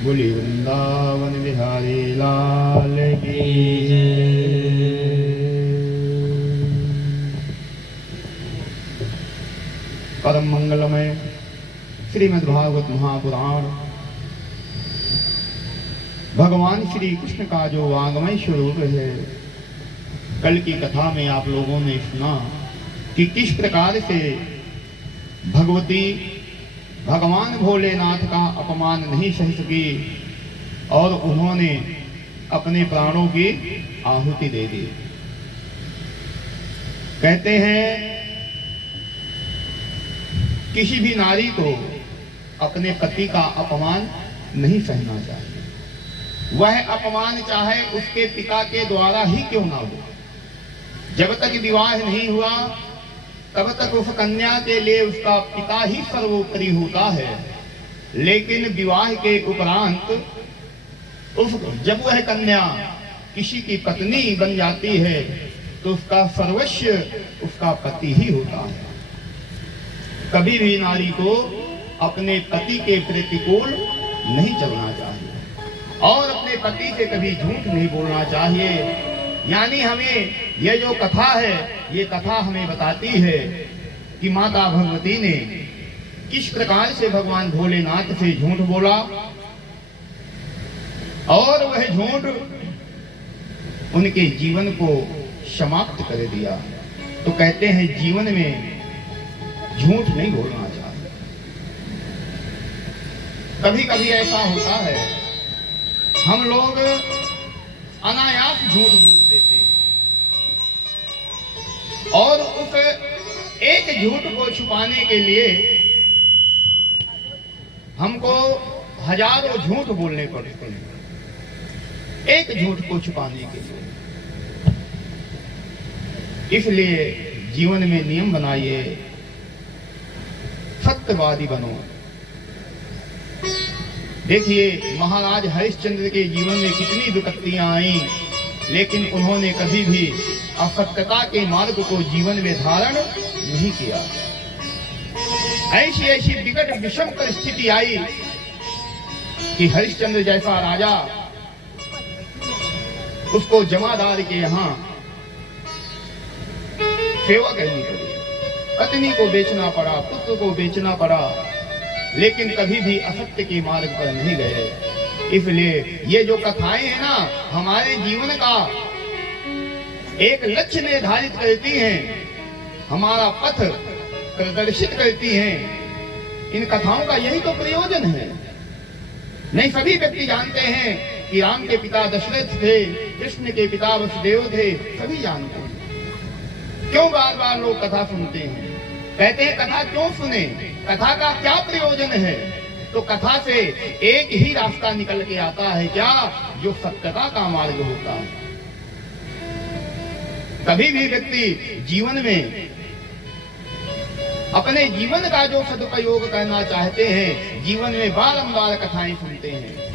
बोली वृंदावन बिहारी लाल की परम मंगलमय श्रीमद्भागवत महापुराण भगवान श्री कृष्ण का जो वांगमय स्वरूप है, कल की कथा में आप लोगों ने सुना कि किस प्रकार से भगवती भगवान भोलेनाथ का अपमान नहीं सह सकी और उन्होंने अपने प्राणों की आहुति दे दी। कहते हैं किसी भी नारी को अपने पति का अपमान नहीं सहना चाहिए। वह अपमान चाहे उसके पिता के द्वारा ही क्यों ना हो, जब तक विवाह नहीं हुआ तब तक उस कन्या के लिए उसका पिता ही सर्वोपरि होता है। लेकिन विवाह के उपरांत जब वह कन्या किसी की पत्नी बन जाती है तो उसका सर्वस्व उसका पति ही होता है। कभी भी नारी को अपने पति के प्रतिकूल नहीं चलना चाहिए और अपने पति से कभी झूठ नहीं बोलना चाहिए। यानी हमें यह जो कथा है, ये कथा हमें बताती है कि माता भगवती ने किस प्रकार से भगवान भोलेनाथ से झूठ बोला और वह झूठ उनके जीवन को समाप्त कर दिया। तो कहते हैं जीवन में झूठ नहीं बोलना चाहिए। कभी कभी ऐसा होता है हम लोग अनायास झूठ बोल देते हैं और उस एक झूठ को छुपाने के लिए हमको हजारों झूठ बोलने पड़ते हैं, एक झूठ को छुपाने के लिए। इसलिए जीवन में नियम बनाइए, सत्यवादी बनो। देखिए महाराज हरिश्चंद्र के जीवन में कितनी विपत्तियां आई, लेकिन उन्होंने कभी भी असत्यता के मार्ग को जीवन में धारण नहीं किया। ऐसी ऐसी विकट विषम परिस्थिति आई कि हरिश्चंद्र जैसा राजा, उसको जमादार के यहाँ सेवा करनी पड़ी, पत्नी को बेचना पड़ा, पुत्र को बेचना पड़ा, लेकिन कभी भी असत्य के मार्ग पर नहीं गए। इसलिए ये जो कथाएं हैं ना, हमारे जीवन का एक लक्ष्य निर्धारित करती हैं, हमारा पथ प्रदर्शित करती हैं। इन कथाओं का यही तो प्रयोजन है। नहीं, सभी व्यक्ति जानते हैं कि राम के पिता दशरथ थे, कृष्ण के पिता वसुदेव थे, सभी जानते हैं। क्यों बार बार लोग कथा सुनते हैं? कहते हैं कथा क्यों सुने, कथा का क्या प्रयोजन है? तो कथा से एक ही रास्ता निकल के आता है, क्या? जो सत्यता का मार्ग होता है। कभी भी व्यक्ति जीवन में अपने जीवन का जो सदुपयोग करना चाहते हैं, जीवन में बारंबार कथाएं सुनते हैं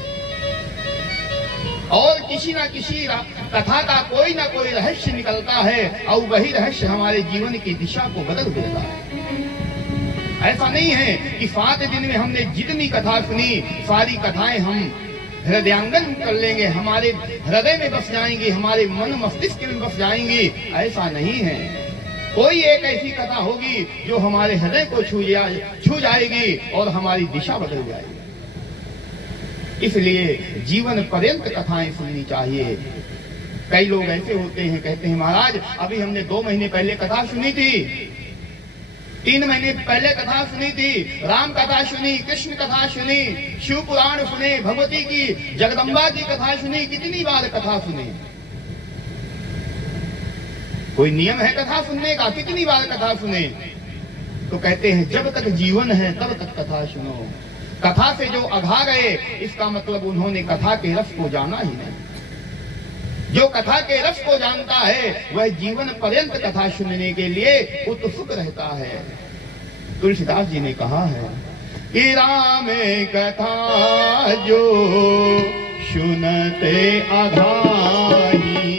और किसी ना किसी कथा का कोई ना कोई रहस्य निकलता है और वही रहस्य हमारे जीवन की दिशा को बदल देता है। ऐसा नहीं है कि 7 दिन में हमने जितनी कथा सुनी सारी कथाएं हम हृदयांगन कर लेंगे, हमारे हृदय में बस जाएंगी, हमारे मन मस्तिष्क में बस जाएंगी। ऐसा नहीं है। कोई एक ऐसी कथा होगी जो हमारे हृदय को छू जाएगी और हमारी दिशा बदल जाएगी। इसलिए जीवन पर्यंत कथाएं सुननी चाहिए। कई लोग ऐसे होते हैं, कहते हैं महाराज अभी हमने 2 महीने पहले कथा सुनी थी, 3 महीने पहले कथा सुनी थी, राम कथा सुनी, कृष्ण कथा सुनी, शिव पुराण सुने, भगवती की जगदम्बा की कथा सुनी, कितनी बार कथा सुनी? कोई नियम है कथा सुनने का? कितनी बार कथा सुने? तो कहते हैं जब तक जीवन है तब तक कथा सुनो। कथा से जो अघा गए, इसका मतलब उन्होंने कथा के रस को जाना ही नहीं। जो कथा के रस को जानता है वह जीवन पर्यंत कथा सुनने के लिए उत्सुक रहता है। तुलसीदास जी ने कहा है कि राम कथा जो सुनते अघाही,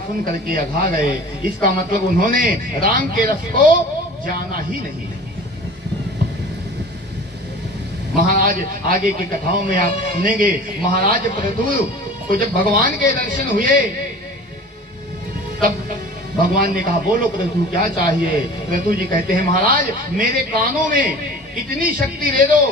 सुन करके अघा गए, इसका मतलब उन्होंने राम के रस को जाना ही नहीं। महाराज आगे की कथाओं में आप सुनेंगे, महाराज प्रतु को जब भगवान के दर्शन हुए तब भगवान ने कहा बोलो प्रतु क्या चाहिए? प्रतु जी कहते हैं महाराज मेरे कानों में इतनी शक्ति दे दो,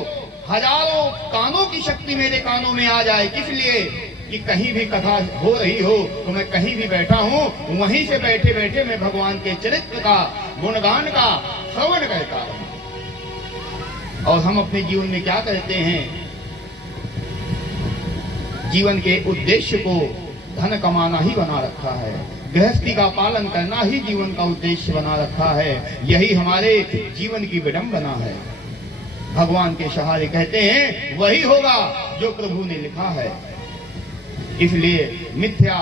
हजारों कानों की शक्ति मेरे कानों में आ जाए। किस लिए? कि कहीं भी कथा हो रही हो तो मैं कहीं भी बैठा हूँ, वहीं से बैठे बैठे मैं भगवान के चरित्र का गुणगान का श्रवण करता हूँ। और हम अपने जीवन में क्या करते हैं? जीवन के उद्देश्य को धन कमाना ही बना रखा है, गृहस्थी का पालन करना ही जीवन का उद्देश्य बना रखा है। यही हमारे जीवन की विडंबना है। भगवान के सहारे कहते हैं वही होगा जो प्रभु ने लिखा है। इसलिए मिथ्या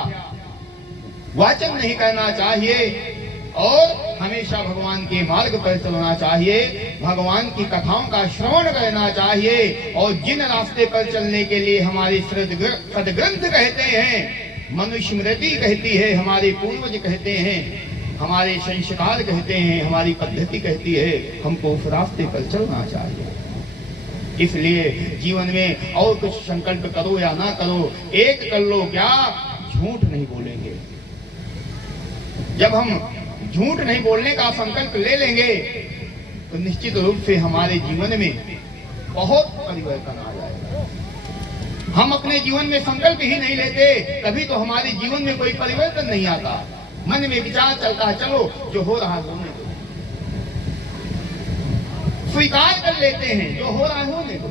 वाचन नहीं करना चाहिए और हमेशा भगवान के मार्ग पर चलना चाहिए। भगवान की कथाओं का श्रवण करना चाहिए और जिन रास्ते पर चलने के लिए हमारे सदग्रंथ कहते हैं, मनुस्मृति कहती है, हमारे पूर्वज कहते हैं, हमारे संस्कार कहते हैं, हमारी पद्धति कहती है, हमको उस रास्ते पर चलना चाहिए। इसलिए जीवन में और कुछ संकल्प करो या ना करो, एक कर लो, क्या झूठ नहीं बोलेंगे। जब हम झूठ नहीं बोलने का संकल्प ले लेंगे तो निश्चित रूप से हमारे जीवन में बहुत परिवर्तन आ जाएगा। हम अपने जीवन में संकल्प ही नहीं लेते, तभी तो हमारे जीवन में कोई परिवर्तन नहीं आता। मन में विचार चलता है, चलो जो हो रहा है होने दो, स्वीकार कर लेते हैं जो हो रहा है होने दो।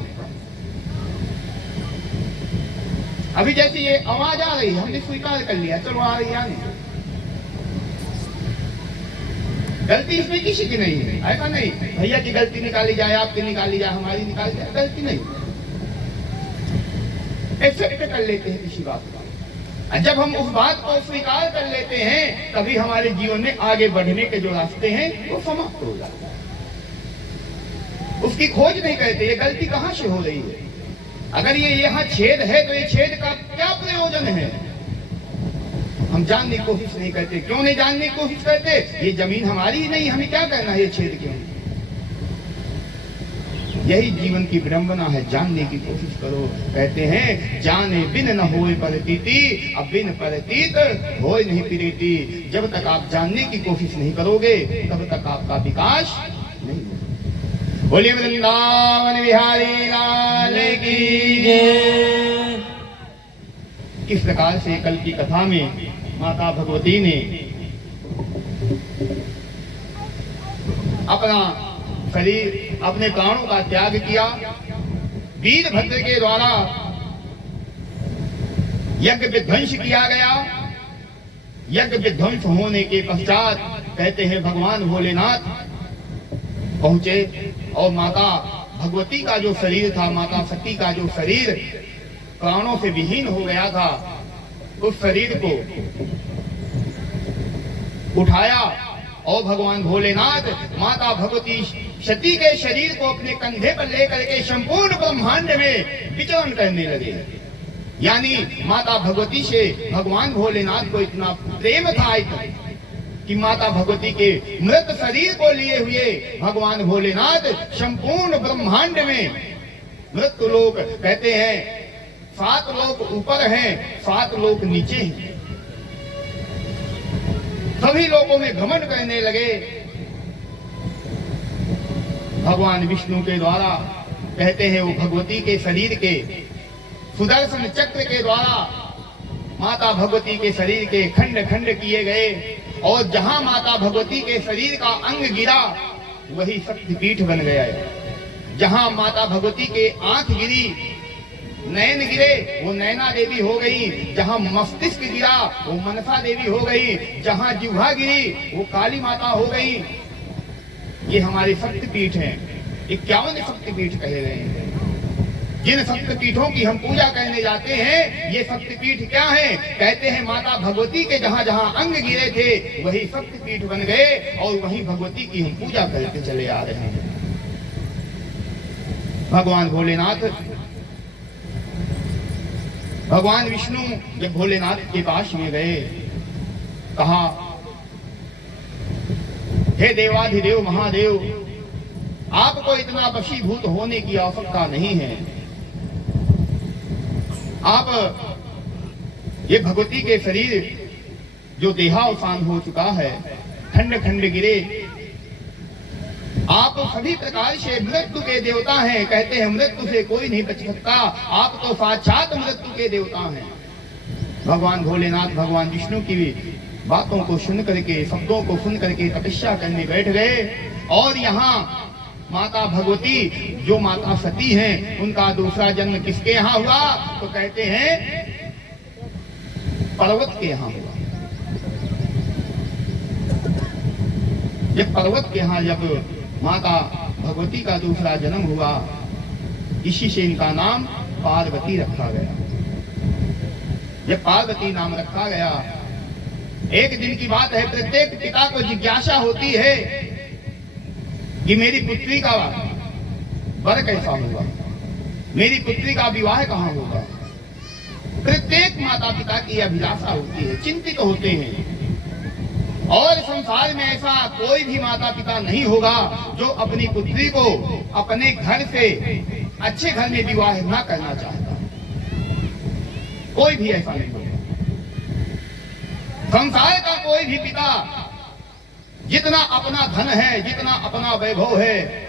अभी जैसे ये आवाज आ रही है, हमने स्वीकार कर लिया, चलो आ रही आने, गलती इसमें किसी की नहीं है। ऐसा नहीं भैया की गलती निकाली जाए, आपकी निकाली जाए, हमारी निकाली जाए, गलती नहीं। एक्सेप्ट कर लेते हैं किसी बात को। जब हम उस बात को स्वीकार कर लेते हैं तभी हमारे जीवन में आगे बढ़ने के जो रास्ते हैं वो समाप्त हो जाते हैं। उसकी खोज नहीं करते ये गलती कहां से हो रही है। अगर ये यहाँ छेद है तो ये छेद का क्या प्रयोजन है, हम जानने की कोशिश नहीं करते। क्यों नहीं जानने की कोशिश करते? ये जमीन हमारी ही नहीं, हमें क्या करना है ये छेद क्यों? यही जीवन की विडंबना है। जानने की कोशिश करो। कहते हैं जाने बिन न होए परतीति, अब बिन परतीत होए नहीं प्रीति। जब तक आप जानने की कोशिश नहीं करोगे तब तक आपका विकास नहीं होगा। बोलिए वृंदावन बिहारी लाल की जय। किस प्रकार से कल की कथा में माता भगवती ने अपना शरीर, अपने प्राणों का त्याग किया। वीरभद्र के द्वारा यज्ञ विध्वंस किया गया। यज्ञ विध्वंस होने के पश्चात कहते हैं भगवान भोलेनाथ पहुंचे और माता भगवती का जो शरीर था, माता सती का जो शरीर प्राणों से विहीन हो गया था, उस शरीर को उठाया और भगवान भोलेनाथ माता भगवती सती के शरीर को अपने कंधे पर लेकर के संपूर्ण ब्रह्मांड में विचरण करने लगे। यानी माता भगवती से भगवान भोलेनाथ को इतना प्रेम था कि माता भगवती के मृत शरीर को लिए हुए भगवान भोलेनाथ संपूर्ण ब्रह्मांड में मृत लोक कहते हैं 7 लोक ऊपर हैं, 7 लोक नीचे हैं, सभी लोगों में घमंड करने लगे। भगवान विष्णु के द्वारा कहते हैं वो भगवती के शरीर के सुदर्शन चक्र के द्वारा माता भगवती के शरीर के खंड खंड किए गए और जहां माता भगवती के शरीर का अंग गिरा वही शक्तिपीठ बन गया। जहां माता भगवती के आंख गिरी, नयन गिरे, वो नैना देवी हो गई। जहां मस्तिष्क गिरा वो मनसा देवी हो गई। जहां जिह्वा गिरी वो काली माता हो गई। ये हमारे शक्तिपीठ हैं। 51 शक्तिपीठ कहे गए हैं। जिन शक्तिपीठों की हम पूजा करने जाते हैं ये शक्तिपीठ क्या है? कहते हैं माता भगवती के जहां जहां अंग गिरे थे वही शक्तिपीठ बन गए और वही भगवती की हम पूजा करते चले आ रहे हैं। भगवान भोलेनाथ, भगवान विष्णु जब भोलेनाथ के पास में गए, कहा हे देवाधिदेव महादेव, आपको इतना वशीभूत होने की आवश्यकता नहीं है। आप ये भगवती के शरीर जो देहावसान हो चुका है, खंड खंड गिरे, आप सभी प्रकार से मृत्यु के देवता हैं। कहते हैं मृत्यु से कोई नहीं बच सकता, आप तो साक्षात मृत्यु के देवता हैं। भगवान भोलेनाथ भगवान विष्णु की बातों को सुन करके, शब्दों को सुन करके तपस्या करने बैठ गए। और यहाँ माता भगवती जो माता सती हैं उनका दूसरा जन्म किसके यहाँ हुआ? तो कहते हैं पर्वत के यहाँ हुआ। जब पर्वत के यहाँ जब माता भगवती का दूसरा जन्म हुआ, इसी से इनका नाम पार्वती रखा गया। जब पार्वती नाम रखा गया, एक दिन की बात है, प्रत्येक पिता को जिज्ञासा होती है कि मेरी पुत्री का वर कैसा होगा, मेरी पुत्री का विवाह कहाँ होगा। प्रत्येक माता पिता की अभिलाषा होती है, चिंतित होते हैं। और संसार में ऐसा कोई भी माता पिता नहीं होगा जो अपनी पुत्री को अपने घर से अच्छे घर में विवाह ना करना चाहता। कोई भी ऐसा नहीं होगा। संसार का कोई भी पिता जितना अपना धन है, जितना अपना वैभव है,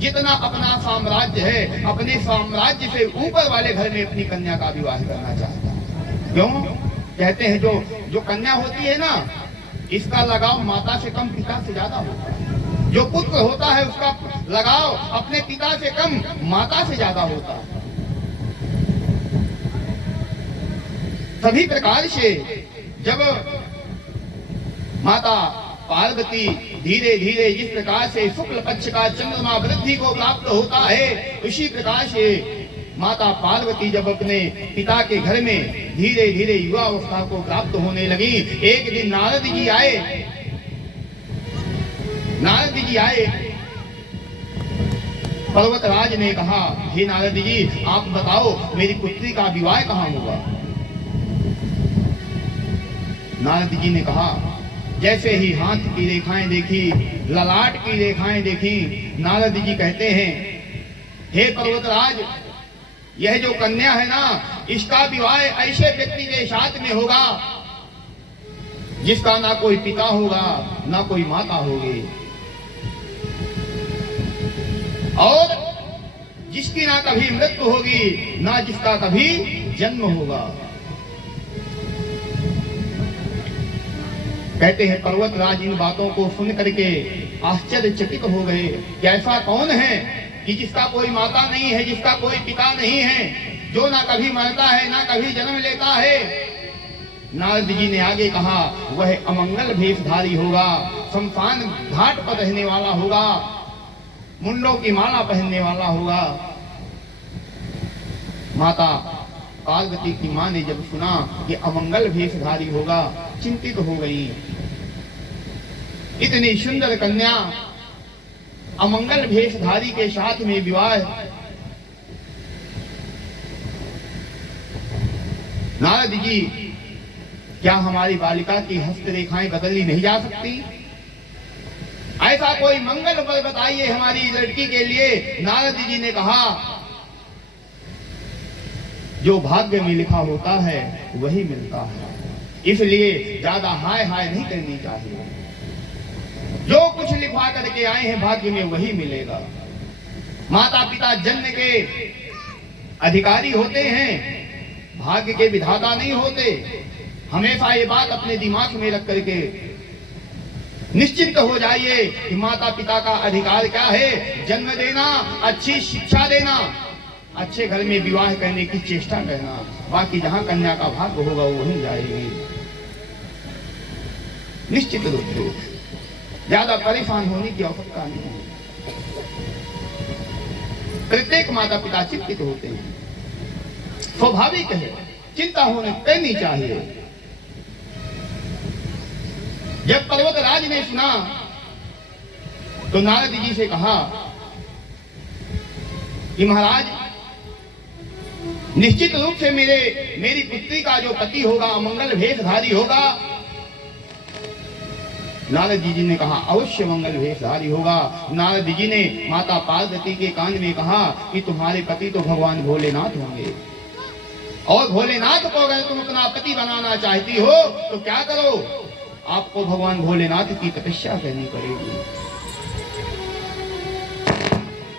जितना अपना साम्राज्य है, अपने साम्राज्य से ऊपर वाले घर में अपनी कन्या का विवाह करना चाहता है। क्यों? कहते हैं जो कन्या होती है ना, इसका लगाव माता से कम पिता से ज्यादा होता है। जो पुत्र होता है उसका लगाव अपने पिता से कम माता से ज्यादा होता है। सभी प्रकार से जब माता पार्वती धीरे धीरे जिस प्रकार से शुक्ल पक्ष का चंद्रमा वृद्धि को प्राप्त होता है, उसी प्रकार से माता पार्वती जब अपने पिता के घर में धीरे धीरे युवावस्था को प्राप्त होने लगी, एक दिन नारद जी आए। पर्वतराज ने कहा, हे नारद जी, आप बताओ मेरी पुत्री का विवाह कहाँ होगा। नारद जी ने कहा, जैसे ही हाथ की रेखाएं देखी, ललाट की रेखाएं देखी, नारद जी कहते हैं, हे पर्वतराज, यह जो कन्या है ना, इसका विवाह ऐसे व्यक्ति के साथ में होगा जिसका ना कोई पिता होगा, ना कोई माता होगी, और जिसकी ना कभी मृत्यु होगी, ना जिसका कभी जन्म होगा। कहते हैं पर्वतराज इन बातों को सुन करके आश्चर्यचकित हो गए कि ऐसा कौन है कि जिसका कोई माता नहीं है, जिसका कोई पिता नहीं है, जो ना कभी मरता है ना कभी जन्म लेता है। नारद जी ने आगे कहा, वह अमंगल भेषधारी होगा, शमशान घाट पर रहने वाला होगा, मुंडों की माला पहनने वाला होगा। माता पार्वती की मां ने जब सुना कि अमंगल भेषधारी होगा, चिंतित हो गई। इतनी सुंदर कन्या अमंगल भेषधारी के साथ में विवाह। नारद जी, क्या हमारी बालिका की हस्तरेखाएं बदली नहीं जा सकती? ऐसा कोई मंगल वर बताइए हमारी लड़की के लिए। नारद जी ने कहा, जो भाग्य में लिखा होता है वही मिलता है, इसलिए ज्यादा हाय हाय नहीं करनी चाहिए। जो कुछ लिखवा करके आए हैं भाग्य में वही मिलेगा। माता पिता जन्म के अधिकारी होते हैं, भाग्य के विधाता नहीं होते। हमेशा ये बात अपने दिमाग में रख करके निश्चिंत हो जाइए कि माता पिता का अधिकार क्या है? जन्म देना, अच्छी शिक्षा देना, अच्छे घर में विवाह करने की चेष्टा करना। बाकी जहां कन्या का भाग्य होगा वो वहीं जाएगी। निश्चित रूप से ज्यादा परेशान होने की आवश्यकता नहीं है। प्रत्येक माता पिता चिंतित होते हैं, स्वाभाविक है, चिंता होने करनी चाहिए। जब पर्वतराज ने सुना तो नारद जी से कहा कि महाराज, निश्चित रूप से मेरी पुत्री का जो पति होगा अमंगल भेषधारी होगा। नारद जी ने कहा, अवश्य मंगल भेषधारी होगा। नारद जी ने माता पार्वती के कान में कहा कि तुम्हारे पति तो भगवान भोलेनाथ होंगे, और भोलेनाथ को अगर तुम अपना पति बनाना चाहती हो तो क्या करो, आपको भगवान भोलेनाथ की तपस्या करनी पड़ेगी।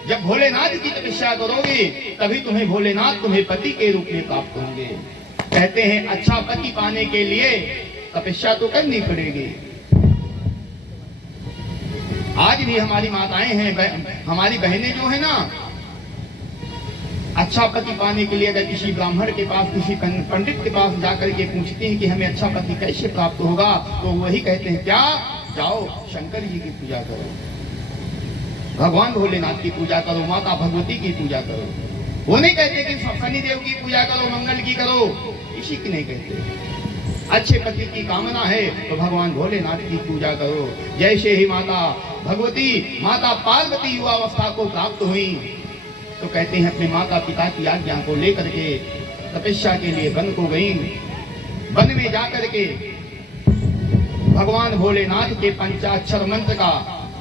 जब भोलेनाथ की तपस्या करोगे तभी तुम्हें भोलेनाथ तुम्हें पति के रूप में प्राप्त होंगे। कहते हैं अच्छा पति पाने के लिए तपस्या तो करनी पड़ेगी। आज भी हमारी माताएं हैं, हमारी बहनें जो है ना, अच्छा पति पाने के लिए अगर किसी ब्राह्मण के पास, किसी पंडित के पास जाकर के पूछती हैं कि हमें अच्छा पति कैसे प्राप्त होगा, तो वही कहते हैं क्या, जाओ शंकर जी की पूजा करो, भगवान भोलेनाथ की पूजा करो, माता भगवती की पूजा करो। वो नहीं कहते कि शनिदेव की पूजा करो, मंगल की करो, किसी की नहीं कहते। अच्छे पति की कामना है तो भगवान भोलेनाथ की पूजा करो। जैसे ही माता भगवती, माता पार्वती युवावस्था को प्राप्त हुई तो कहते हैं अपने माता पिता की आज्ञा को लेकर के तपस्या के लिए वन को गई। वन में जाकर के भगवान भोलेनाथ के पंचाक्षर मंत्र का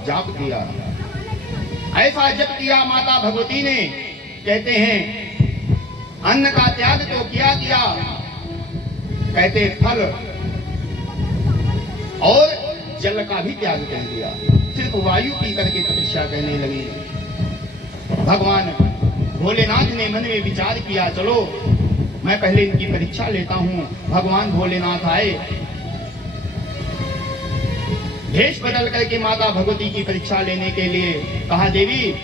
जाप किया। ऐसा जप किया माता भगवती ने, कहते हैं अन्न का त्याग तो किया, कहते फल और जल का भी त्याग कर दिया, सिर्फ वायु पी करके तपस्या करने लगी। भगवान भोलेनाथ ने मन में विचार किया, चलो मैं पहले इनकी परीक्षा लेता हूं। भगवान भोलेनाथ आए, भेष बदल करके माता भगवती की परीक्षा लेने के लिए कहा, देवी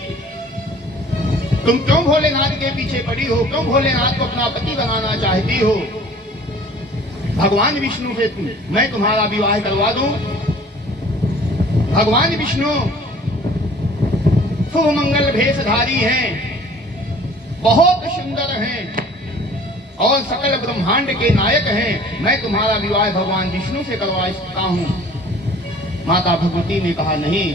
तुम क्यों भोलेनाथ के पीछे पड़ी हो, क्यों भोलेनाथ को अपना पति बनाना चाहती हो? भगवान विष्णु से मैं तुम्हारा विवाह करवा दूं। भगवान विष्णु शुभ मंगल भेषधारी हैं, बहुत सुंदर हैं और सकल ब्रह्मांड के नायक हैं। मैं तुम्हारा विवाह भगवान विष्णु से करवा सकता हूं। माता भगवती ने कहा, नहीं,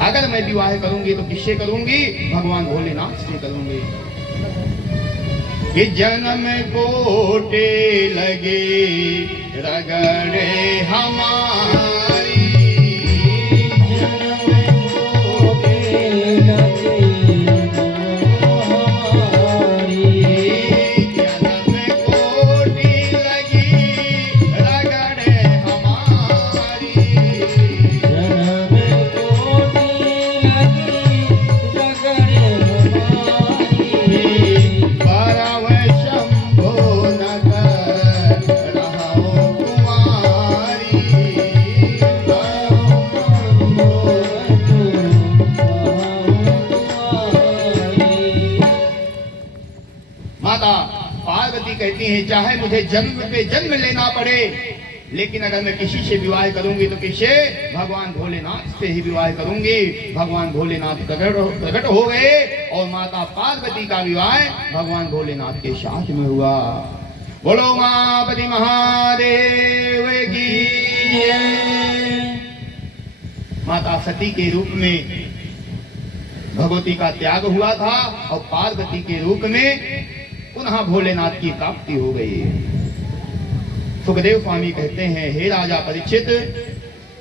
अगर मैं विवाह करूंगी तो किससे करूंगी? भगवान भोलेनाथ से करूंगी। कि जन्म कोटे लगे रगड़े हमारी, जन्म कोटे लगे हमारी, जन्म कोटे लगी रगड़े हमारी, जन्म कोटे लगी रगड़े हमारी, कहती हैं चाहे मुझे जन्म पे जन्म लेना पड़े, लेकिन अगर मैं किसी से विवाह करूंगी तो किससे? भगवान भोलेनाथ से ही विवाह करूंगी। भगवान भोलेनाथ प्रकट हो गए और माता पार्वती का विवाह भगवान भोलेनाथ के साथ में हुआ। बोलो उमापति महादेव की। माता सती के रूप में भगवती का त्याग हुआ था और पार्वती के रूप में पुनः भोलेनाथ की प्राप्ति हो गई। सुखदेव स्वामी कहते हैं, हे राजा परीक्षित,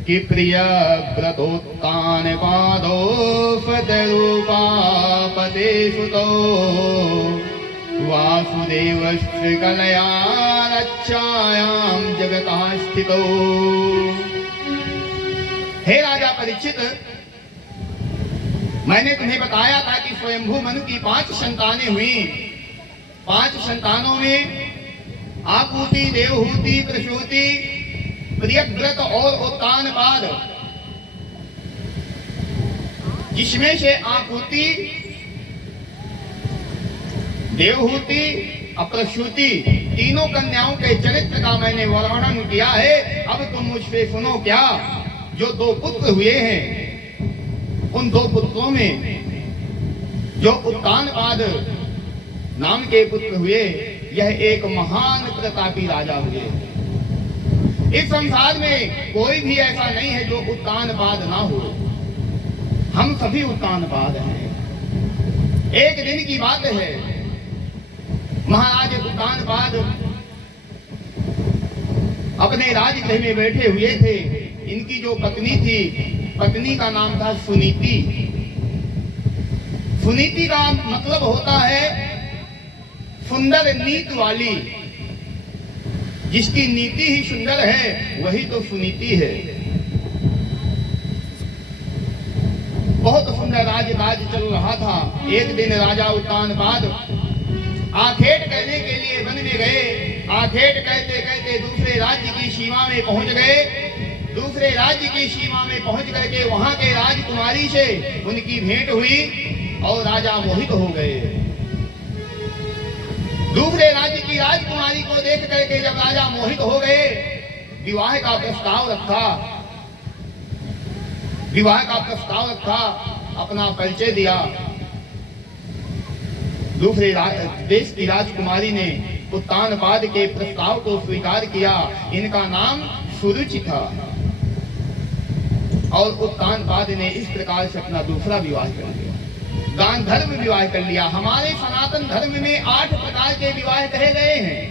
कि प्रिय व्रतोत्तान पादो फतरूपा पते सुतो वासुदेवस्य कलया रक्षायां जगतः स्थितो। हे राजा परीक्षित, मैंने तुम्हें बताया था कि स्वयंभू मनु की 5 संतानें हुई। 5 संतानों में आकुति, देवहूति, प्रसूति, प्रियव्रत और उत्तानपाद, जिसमें से आकुति, देवहूति, अप्रसूति तीनों कन्याओं के चरित्र का मैंने वर्णन किया है। अब तुम मुझसे सुनो, क्या जो 2 पुत्र हुए हैं, उन 2 पुत्रों में जो उत्तानपाद नाम के पुत्र हुए, यह एक महान प्रतापी राजा हुए। इस संसार में कोई भी ऐसा नहीं है जो उत्तानपाद ना हो। हम सभी उत्तानपाद हैं। एक दिन की बात है, महाराज उत्तानपाद अपने राजगृह में बैठे हुए थे। इनकी जो पत्नी थी, पत्नी का नाम था सुनीति। सुनीति का मतलब होता है सुंदर नीति वाली। जिसकी नीति ही सुंदर है वही तो सुनीति है। बहुत सुंदर राज चल रहा था। एक दिन राजा उत्तानपाद आखेट करने के लिए वन में गए। आखेट कहते कहते दूसरे राज्य की सीमा में पहुंच गए। दूसरे राज्य की सीमा में पहुंच करके वहां के राजकुमारी से उनकी भेंट हुई और राजा मोहित हो गए। दूसरे राज्य की राजकुमारी को देख करके जब राजा मोहित हो गए विवाह का प्रस्ताव रखा, अपना परिचय दिया। दूसरे देश की राजकुमारी ने उत्तानपाद के प्रस्ताव को स्वीकार किया। इनका नाम सुरुचि था और उत्तानपाद ने इस प्रकार से अपना दूसरा विवाह कर लिया, गांधर्व विवाह कर लिया। हमारे सनातन धर्म में 8 प्रकार के विवाह कहे गए हैं।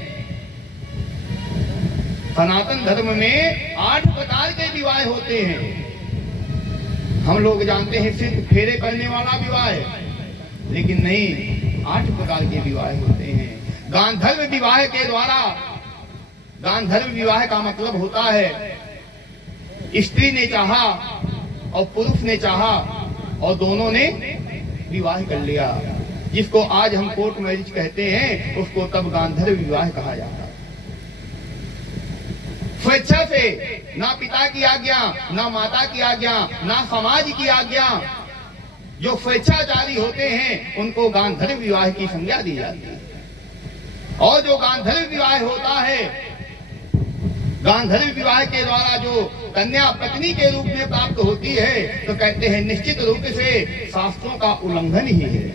सनातन धर्म में 8 प्रकार के विवाह होते हैं। हम लोग जानते हैं सिर्फ फेरे करने वाला विवाह है, लेकिन नहीं, 8 प्रकार के विवाह होते हैं। गांधर्व विवाह के द्वारा, गांधर्व विवाह का मतलब होता है स्त्री ने चाहा और पुरुष ने चाहा और दोनों ने विवाह कर लिया, जिसको आज हम कोर्ट मैरिज कहते हैं, उसको तब गांधर्व विवाह कहा जाता है। स्वेच्छा से, ना पिता की आज्ञा, ना माता की आज्ञा, ना समाज की आज्ञा, जो स्वेच्छाचारी होते हैं उनको गांधर्व विवाह की संज्ञा दी जाती है। और जो गांधर्व विवाह होता है, गांधर्व विवाह के द्वारा जो कन्या पत्नी के रूप में प्राप्त होती है, तो कहते हैं निश्चित रूप से शास्त्रों का उल्लंघन ही है।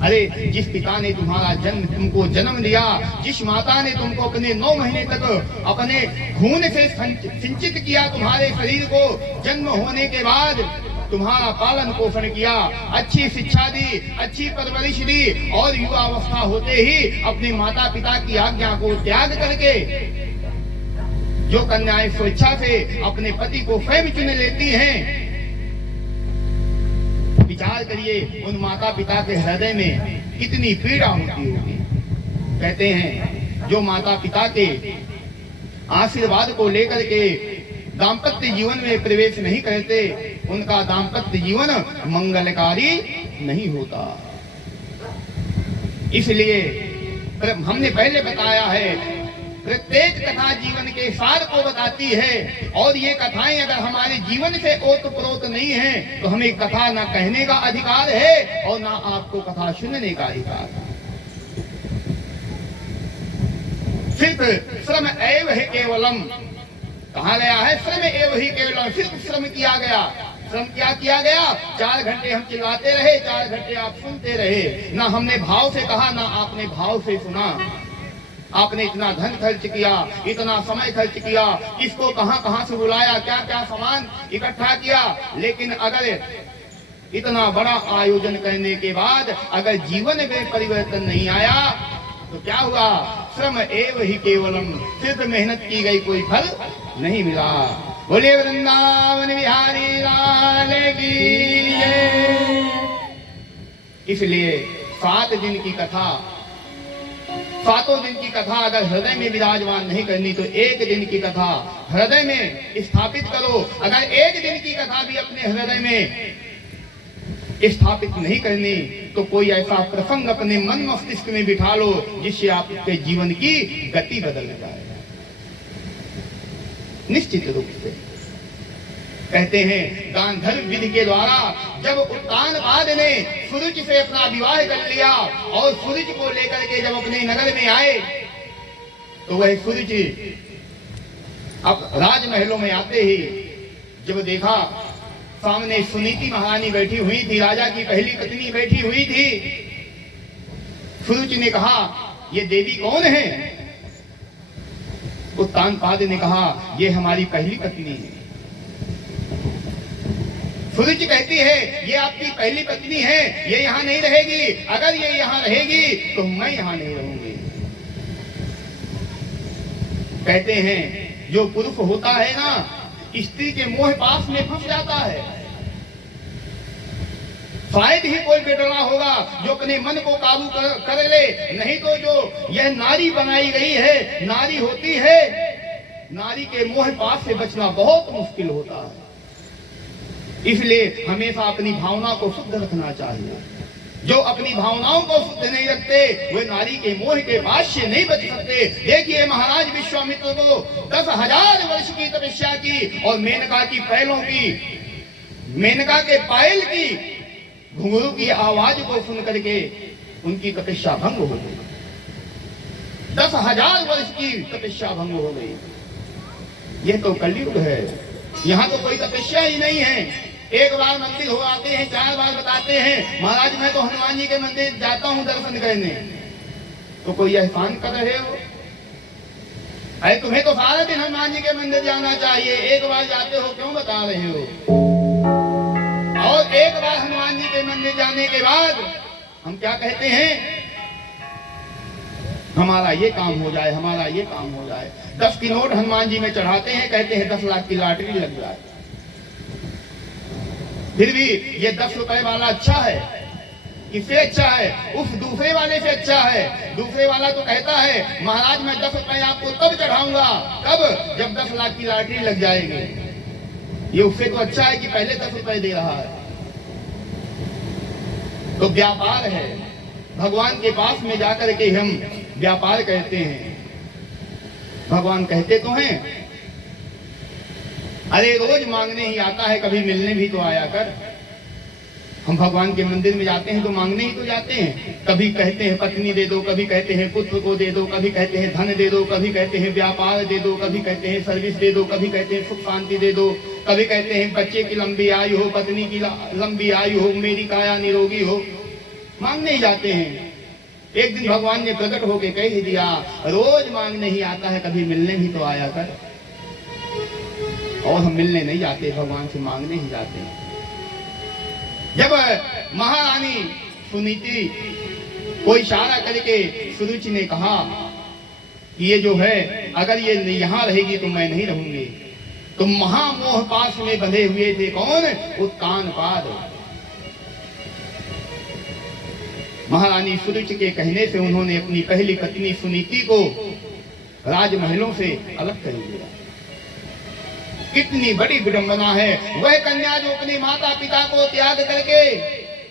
अरे जिस पिता ने तुमको जन्म दिया, जिस माता ने तुमको अपने 9 महीने तक अपने खून से सिंचित किया, तुम्हारे शरीर को जन्म होने के बाद तुम्हारा पालन पोषण किया, अच्छी शिक्षा दी, अच्छी परवरिश दी, और युवावस्था होते ही अपने माता पिता की आज्ञा को त्याग करके जो कन्याएं स्वेच्छा से अपने पति को स्वयं चुन लेती हैं, विचार करिए उन माता पिता के हृदय में कितनी पीड़ा होती होगी। कहते हैं जो माता पिता के आशीर्वाद को लेकर के दाम्पत्य जीवन में प्रवेश नहीं करते, उनका दाम्पत्य जीवन मंगलकारी नहीं होता। इसलिए हमने पहले बताया है, प्रत्येक कथा जीवन के सार को बताती है, और ये कथाएं अगर हमारे जीवन से ओतप्रोत नहीं है तो हमें कथा ना कहने का अधिकार है और ना आपको कथा सुनने का अधिकार है। सिर्फ श्रम एव है केवलम कहा गया है, श्रम एव ही केवलम, सिर्फ श्रम किया गया। श्रम क्या किया गया? 4 घंटे हम चिल्लाते रहे, 4 घंटे आप सुनते रहे। ना हमने भाव से कहा, ना आपने भाव से सुना। आपने इतना धन खर्च किया, इतना समय खर्च किया, किसको कहां से बुलाया, क्या क्या सामान इकट्ठा किया, लेकिन अगर इतना बड़ा आयोजन करने के बाद अगर जीवन में परिवर्तन नहीं आया तो क्या हुआ? श्रम एव ही केवलम, सिर्फ मेहनत की गई, कोई फल नहीं मिला। बोले वृंदावन बिहारी लाल की जय। इसलिए 7 दिन की कथा, 7 दिन की कथा अगर हृदय में विराजमान नहीं करनी तो 1 दिन की कथा हृदय में स्थापित करो। अगर 1 दिन की कथा भी अपने हृदय में स्थापित नहीं करनी तो कोई ऐसा प्रसंग अपने मन मस्तिष्क में बिठा लो जिससे आपके जीवन की गति बदल जाए। निश्चित रूप से कहते हैं गांधर्व विधि के द्वारा जब उत्तानपाद ने सुरुचि से अपना विवाह कर लिया और सुरुचि को लेकर के जब अपने नगर में आए तो वह सुरुचि अब राजमहलों में आते ही जब देखा सामने सुनीति महारानी बैठी हुई थी, राजा की पहली पत्नी बैठी हुई थी। सुरुचि ने कहा ये देवी कौन है? उत्तानपाद ने कहा ये हमारी पहली पत्नी है। सुरुचि कहती है ये आपकी पहली पत्नी है, ये यहाँ नहीं रहेगी, अगर ये यहाँ रहेगी तो मैं यहाँ नहीं रहूंगी। कहते हैं जो पुरुष होता है ना, स्त्री के मोह पास में फंस जाता है। शायद ही कोई बेटड़ा होगा जो अपने मन को काबू कर ले, नहीं तो जो यह नारी बनाई गई है, नारी होती है, नारी के मोह पास से बचना बहुत मुश्किल होता है। इसलिए हमेशा अपनी भावना को शुद्ध रखना चाहिए। जो अपनी भावनाओं को शुद्ध नहीं रखते वे नारी के मोह के पास से नहीं बच सकते। देखिए महाराज विश्वामित्र को 10,000 वर्ष की तपस्या की और मेनका की पैलों की, मेनका के पायल की घुंघरू की आवाज को सुन करके उनकी तपस्या भंग हो गई। 10,000 वर्ष की तपस्या भंग हो गई। यह तो कलयुग है, यहाँ तो कोई तपस्या ही नहीं है। एक बार मंदिर हो आते हैं, 4 बार बताते हैं महाराज मैं तो हनुमान जी के मंदिर जाता हूँ दर्शन करने, तो कोई एहसान कर रहे हो? अरे तुम्हें तो सारा दिन हनुमान जी के मंदिर जाना चाहिए, एक बार जाते हो क्यों बता रहे हो? और एक बार हनुमान जी के मंदिर जाने के बाद हम क्या कहते हैं, हमारा ये काम हो जाए, हमारा ये काम हो जाए। 10 की नोट हनुमान जी में चढ़ाते हैं, कहते हैं 10 लाख की लॉटरी लग जाए। फिर भी ये 10 रुपए वाला अच्छा है, इससे अच्छा है, उस दूसरे वाले से अच्छा है। दूसरे वाला तो कहता है महाराज मैं 10 रुपए आपको तब चढ़ाऊंगा, कब? जब 10 लाख की लॉटरी लग जाएगी। ये उससे तो अच्छा है कि पहले 10 रुपए दे रहा है। तो व्यापार है, भगवान के पास में जाकर के हम व्यापार कहते हैं। भगवान कहते तो हैं अरे रोज मांगने ही आता है, कभी मिलने भी तो आया कर। हम भगवान के मंदिर में जाते हैं तो मांगने ही तो जाते हैं। कभी कहते हैं पत्नी दे दो, कभी कहते हैं पुत्र को दे दो, कभी कहते हैं धन दे दो, कभी कहते हैं व्यापार दे दो, कभी कहते हैं सर्विस दे दो, कभी कहते हैं सुख शांति दे दो, कभी कहते हैं बच्चे की लंबी आयु हो, पत्नी की लंबी आयु हो, मेरी काया निरोगी हो। मांगने ही जाते हैं। एक दिन भगवान ने प्रकट होकर कह ही दिया रोज मांगने ही आता है, कभी मिलने भी तो आया कर। और हम मिलने नहीं जाते, भगवान से मांगने ही जाते हैं। जब महारानी सुनीति को इशारा करके सुरुचि ने कहा कि ये जो है अगर ये यहाँ रहेगी तो मैं नहीं रहूंगी, तो महामोह पास में बंधे हुए थे कौन? उत्तानपाद। महारानी सुरुचि के कहने से उन्होंने अपनी पहली पत्नी सुनीति को राजमहलों से अलग कर दिया। कितनी बड़ी विडंबना है। वह कन्या जो अपने माता पिता को त्याग करके,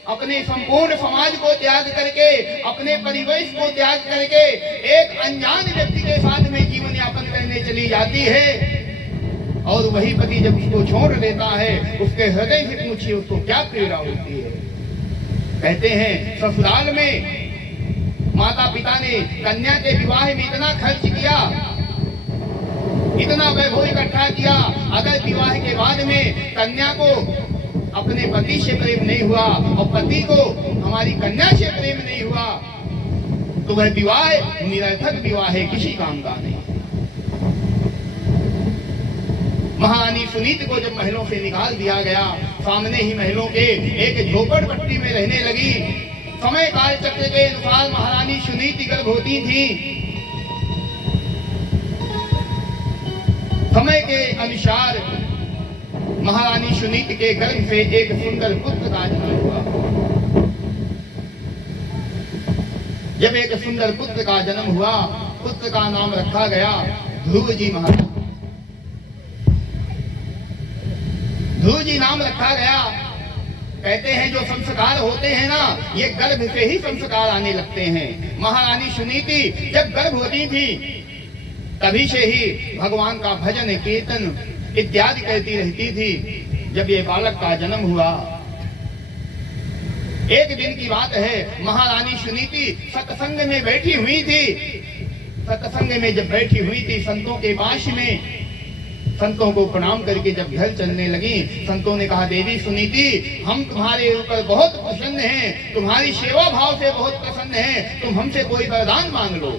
अपने संपूर्ण समाज को त्याग करके, अपने परिवेश को त्याग करके एक अनजान व्यक्ति के साथ में जीवन यापन करने चली जाती है, और वही पति जब उसको छोड़ देता है, उसके हृदय से पूछिए उसको क्या पीड़ा होती है। कहते हैं ससुराल में माता पिता ने कन्या के विवाह में इतना खर्च किया, इतना वैभव इकट्ठा किया, अगर विवाह के बाद में कन्या को अपने पति से प्रेम नहीं हुआ और पति को हमारी कन्या से प्रेम नहीं हुआ, तो वह विवाह निरर्थक विवाह है, किसी काम का नहीं। महारानी सुनीति को जब महलों से निकाल दिया गया, सामने ही महलों के एक झोपड़पट्टी में रहने लगी। समय काल चक्र के अनुसार महारानी सुनीति गर्भवती थी। समय के अनुसार महारानी सुनीति के गर्भ से एक सुंदर पुत्र का जन्म हुआ। जब एक सुंदर पुत्र का जन्म हुआ, पुत्र का नाम रखा गया ध्रुव जी महाराज। ध्रुव जी नाम रखा गया। कहते हैं जो संस्कार होते हैं ना, ये गर्भ से ही संस्कार आने लगते हैं। महारानी सुनीति जब गर्भवती थी तभी से ही भगवान का भजन कीर्तन इत्यादि करती रहती थी। जब ये बालक का जन्म हुआ, एक दिन की बात है, महारानी सुनीति सत्संग में बैठी हुई थी। सत्संग में जब बैठी हुई थी, संतों के पास में संतों को प्रणाम करके जब घर चलने लगी, संतों ने कहा देवी सुनीति, हम तुम्हारे ऊपर बहुत प्रसन्न हैं, तुम्हारी सेवा भाव से बहुत प्रसन्न हैं, तुम हमसे कोई वरदान मांग लो।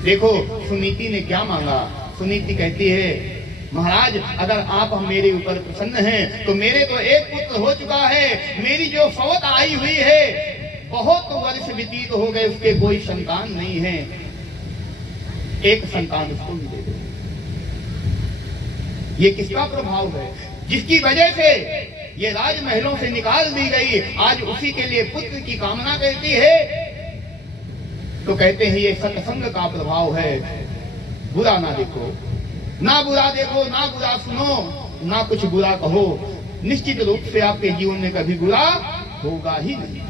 देखो सुनीति ने क्या मांगा। सुनीति कहती है महाराज अगर आप मेरे ऊपर प्रसन्न हैं तो मेरे तो एक पुत्र हो चुका है, मेरी जो सौत आई हुई है बहुत वर्ष व्यतीत हो गए, उसके कोई संतान नहीं है, एक संतान उसको भी दे दो। ये किसका प्रभाव है? जिसकी वजह से ये राजमहलों से निकाल दी गई, आज उसी के लिए पुत्र की कामना करती है। तो कहते हैं ये सत्संग का प्रभाव है। बुरा ना देखो, ना बुरा देखो, ना बुरा सुनो, ना कुछ बुरा कहो, निश्चित रूप से आपके जीवन में कभी बुरा होगा ही नहीं।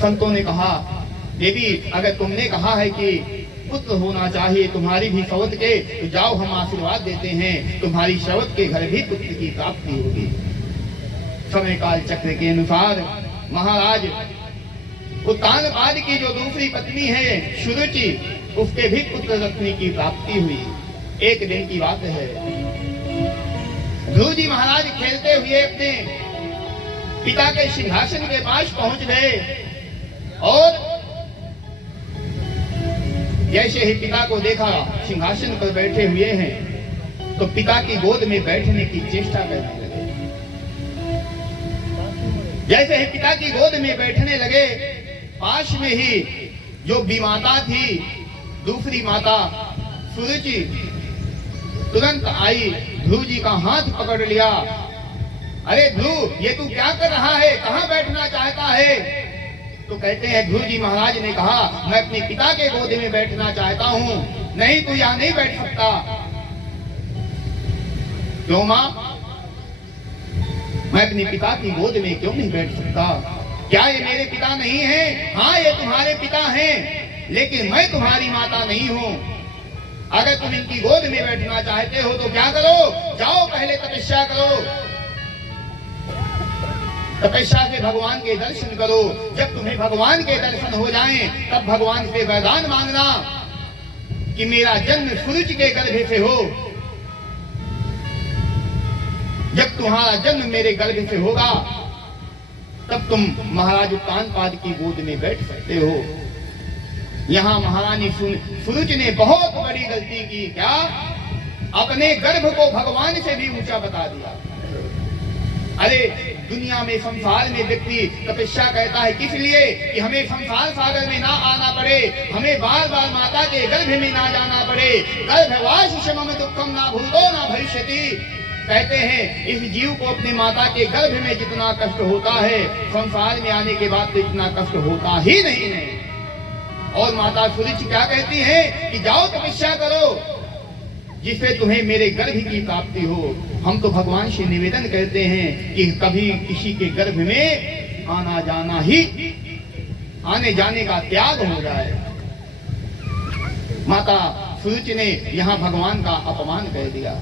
संतों ने कहा देवी अगर तुमने कहा है कि पुत्र होना चाहिए तुम्हारी भी सवत के, तो जाओ हम आशीर्वाद देते हैं, तुम्हारी सवत के घर भी पुत्र की प्राप्ति होगी। समय काल चक्र के अनुसार महाराज उत्तानपाद की जो दूसरी पत्नी है सुरुचि, उसके भी पुत्र रत्न की प्राप्ति हुई। एक दिन की बात है, ध्रुव जी महाराज खेलते हुए अपने पिता के सिंहासन के पास पहुंच गए और जैसे ही पिता को देखा सिंहासन पर बैठे हुए हैं तो पिता की गोद में बैठने की चेष्टा करने लगे। जैसे ही पिता की गोद में बैठने लगे, पास में ही जो बीमाता थी, दूसरी माता सुरुचि तुरंत आई, ध्रुव जी का हाथ पकड़ लिया। अरे ध्रुव, ये तू क्या कर रहा है, कहां बैठना चाहता है? तो कहते हैं ध्रुव जी महाराज ने कहा, मैं अपने पिता के गोद में बैठना चाहता हूं। नहीं, तू यहां नहीं बैठ सकता। क्यों मां? मैं अपने पिता की गोद में क्यों नहीं बैठ सकता? क्या ये मेरे पिता नहीं हैं? हाँ, ये तुम्हारे पिता हैं, लेकिन मैं तुम्हारी माता नहीं हूं। अगर तुम इनकी गोद में बैठना चाहते हो तो क्या करो, जाओ पहले तपस्या करो, तपस्या से भगवान के दर्शन करो। जब तुम्हें भगवान के दर्शन हो जाएं, तब भगवान से वरदान मांगना कि मेरा जन्म सूरज के गर्भ से हो। जब तुम्हारा जन्म मेरे गर्भ से होगा, तब तुम महाराज उत्तानपाद की गोद में बैठ सकते हो। यहाँ महारानी सूरज ने बहुत बड़ी गलती की। क्या? अपने गर्भ को भगवान से भी ऊंचा बता दिया। अरे दुनिया में, संसार में व्यक्ति तपस्या करता है किस लिए? कि हमें संसार सागर में ना आना पड़े, हमें बार बार माता के गर्भ में ना जाना पड़े। गर्भवास समम दुखम ना भूतो ना भविष्यति। कहते हैं इस जीव को अपनी माता के गर्भ में जितना कष्ट होता है, संसार में आने के बाद तो इतना कष्ट होता ही नहीं है। और माता सूरज क्या कहती है कि जाओ तपस्या करो, जिससे तुम्हें मेरे गर्भ की प्राप्ति हो। हम तो भगवान से निवेदन करते हैं कि कभी किसी के गर्भ में आना जाना ही, आने जाने का त्याग हो जाए। माता सूरज ने यहाँ भगवान का अपमान कर दिया।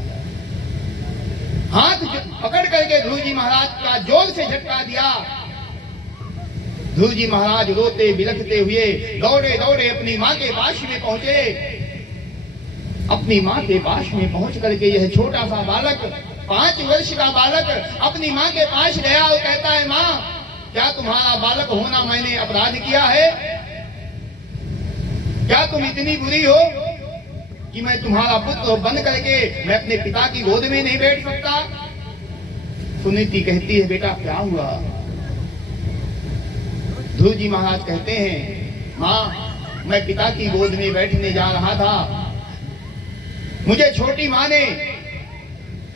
हाथ पकड़ करके ध्रुव जी महाराज का जोर से झटका दिया। ध्रुव जी महाराज रोते बिलखते हुए दौड़े दौड़े अपनी माँ के पास में पहुंचे। अपनी माँ के पास में पहुंच करके यह छोटा सा बालक, 5 वर्ष का बालक अपनी माँ के पास गया और कहता है, माँ, क्या तुम्हारा बालक होना मैंने अपराध किया है? क्या तुम इतनी बुरी हो कि मैं तुम्हारा पुत्र बन करके मैं अपने पिता की गोद में नहीं बैठ सकता? सुनीति कहती है, बेटा क्या हुआ? ध्रुव जी महाराज कहते हैं, माँ, मैं पिता की गोद में बैठने जा रहा था, मुझे छोटी माँ ने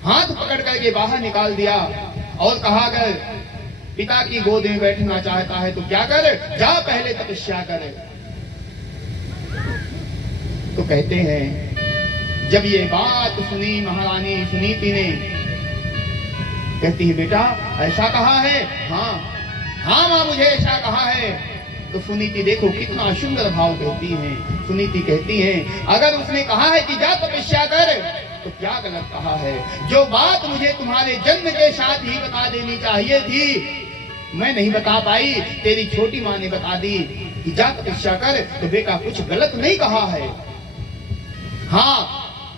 हाथ पकड़ करके बाहर निकाल दिया और कहा, अगर पिता की गोद में बैठना चाहता है तो क्या कर, जा पहले तपस्या कर। तो कहते हैं जब ये बात सुनी महारानी सुनीति ने, कहती है, बेटा ऐसा कहा है? हाँ हाँ माँ, मुझे ऐसा कहा है। तो सुनीति देखो कितना सुंदर भाव कहती हैं। सुनीति कहती हैं, अगर उसने कहा है कि जा तपस्या कर, तो क्या गलत कहा है? जो बात मुझे तुम्हारे जन्म के साथ ही बता देनी चाहिए थी, मैं नहीं बता पाई, तेरी छोटी माँ ने बता दी कि जा तपस्या कर। तो बेटा कुछ गलत नहीं कहा है। हाँ,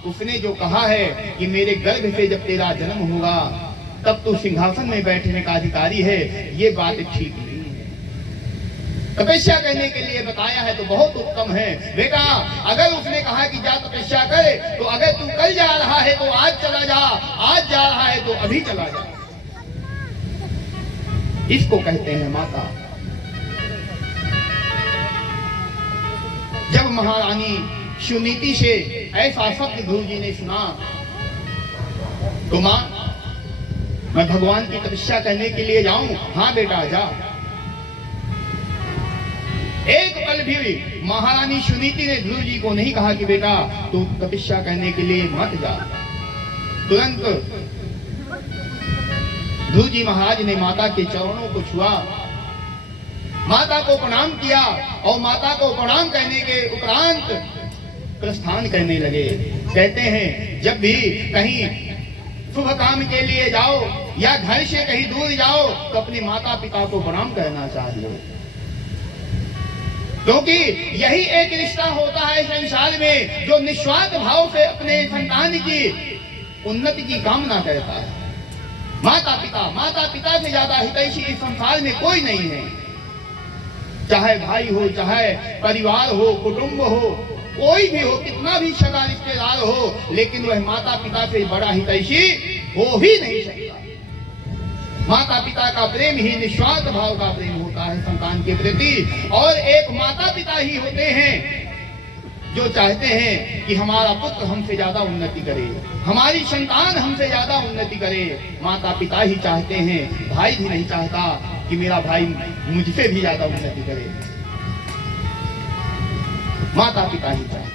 उसने जो कहा है कि मेरे गर्भ से जब तेरा जन्म होगा तब तू सिंहासन में बैठने का अधिकारी है, ये बात ठीक नहीं है। तपस्या करने के लिए बताया है तो बहुत उत्तम है। बेटा अगर उसने कहा कि जा तपस्या करे, तो अगर तू कल जा रहा है तो आज चला जा, आज जा रहा है तो अभी चला जा। इसको कहते हैं माता। जब महारानी सुनीति से ऐसा शब्द ध्रुव जी ने सुना, तो मां, मैं भगवान की तपस्या करने के लिए जाऊं? हाँ बेटा जा। एक पल भी महारानी सुनीति ने ध्रुव जी को नहीं कहा कि बेटा तू तपस्या करने के लिए मत जा। तुरंत ध्रुव जी महाराज ने माता के चरणों को छुआ, माता को प्रणाम किया और माता को प्रणाम करने के उपरांत प्रस्थान करने लगे। कहते हैं जब भी कहीं शुभ काम के लिए जाओ या घर से कहीं दूर जाओ तो अपने माता पिता को प्रणाम करना चाहिए। क्योंकि यही एक रिश्ता होता है संसार में जो निस्वार्थ भाव से अपने संतान की उन्नति की कामना करता है। माता पिता से ज्यादा हितैषी इस संसार में कोई नहीं है। चाहे भाई हो, चाहे परिवार हो, कुटुंब हो, कोई भी हो, कितना भी सगा रिश्तेदार हो, लेकिन वह माता पिता से बड़ा हितैषी हो ही नहीं सकता। माता पिता का प्रेम ही निस्वार्थ भाव का प्रेम होता है संतान के प्रति। और एक माता पिता ही होते हैं जो चाहते हैं कि हमारा पुत्र हमसे ज्यादा उन्नति करे, हमारी संतान हमसे ज्यादा उन्नति करे। माता पिता ही चाहते हैं, भाई भी नहीं चाहता कि मेरा भाई मुझसे भी ज्यादा उन्नति करे। माता पिता ही चाहते हैं।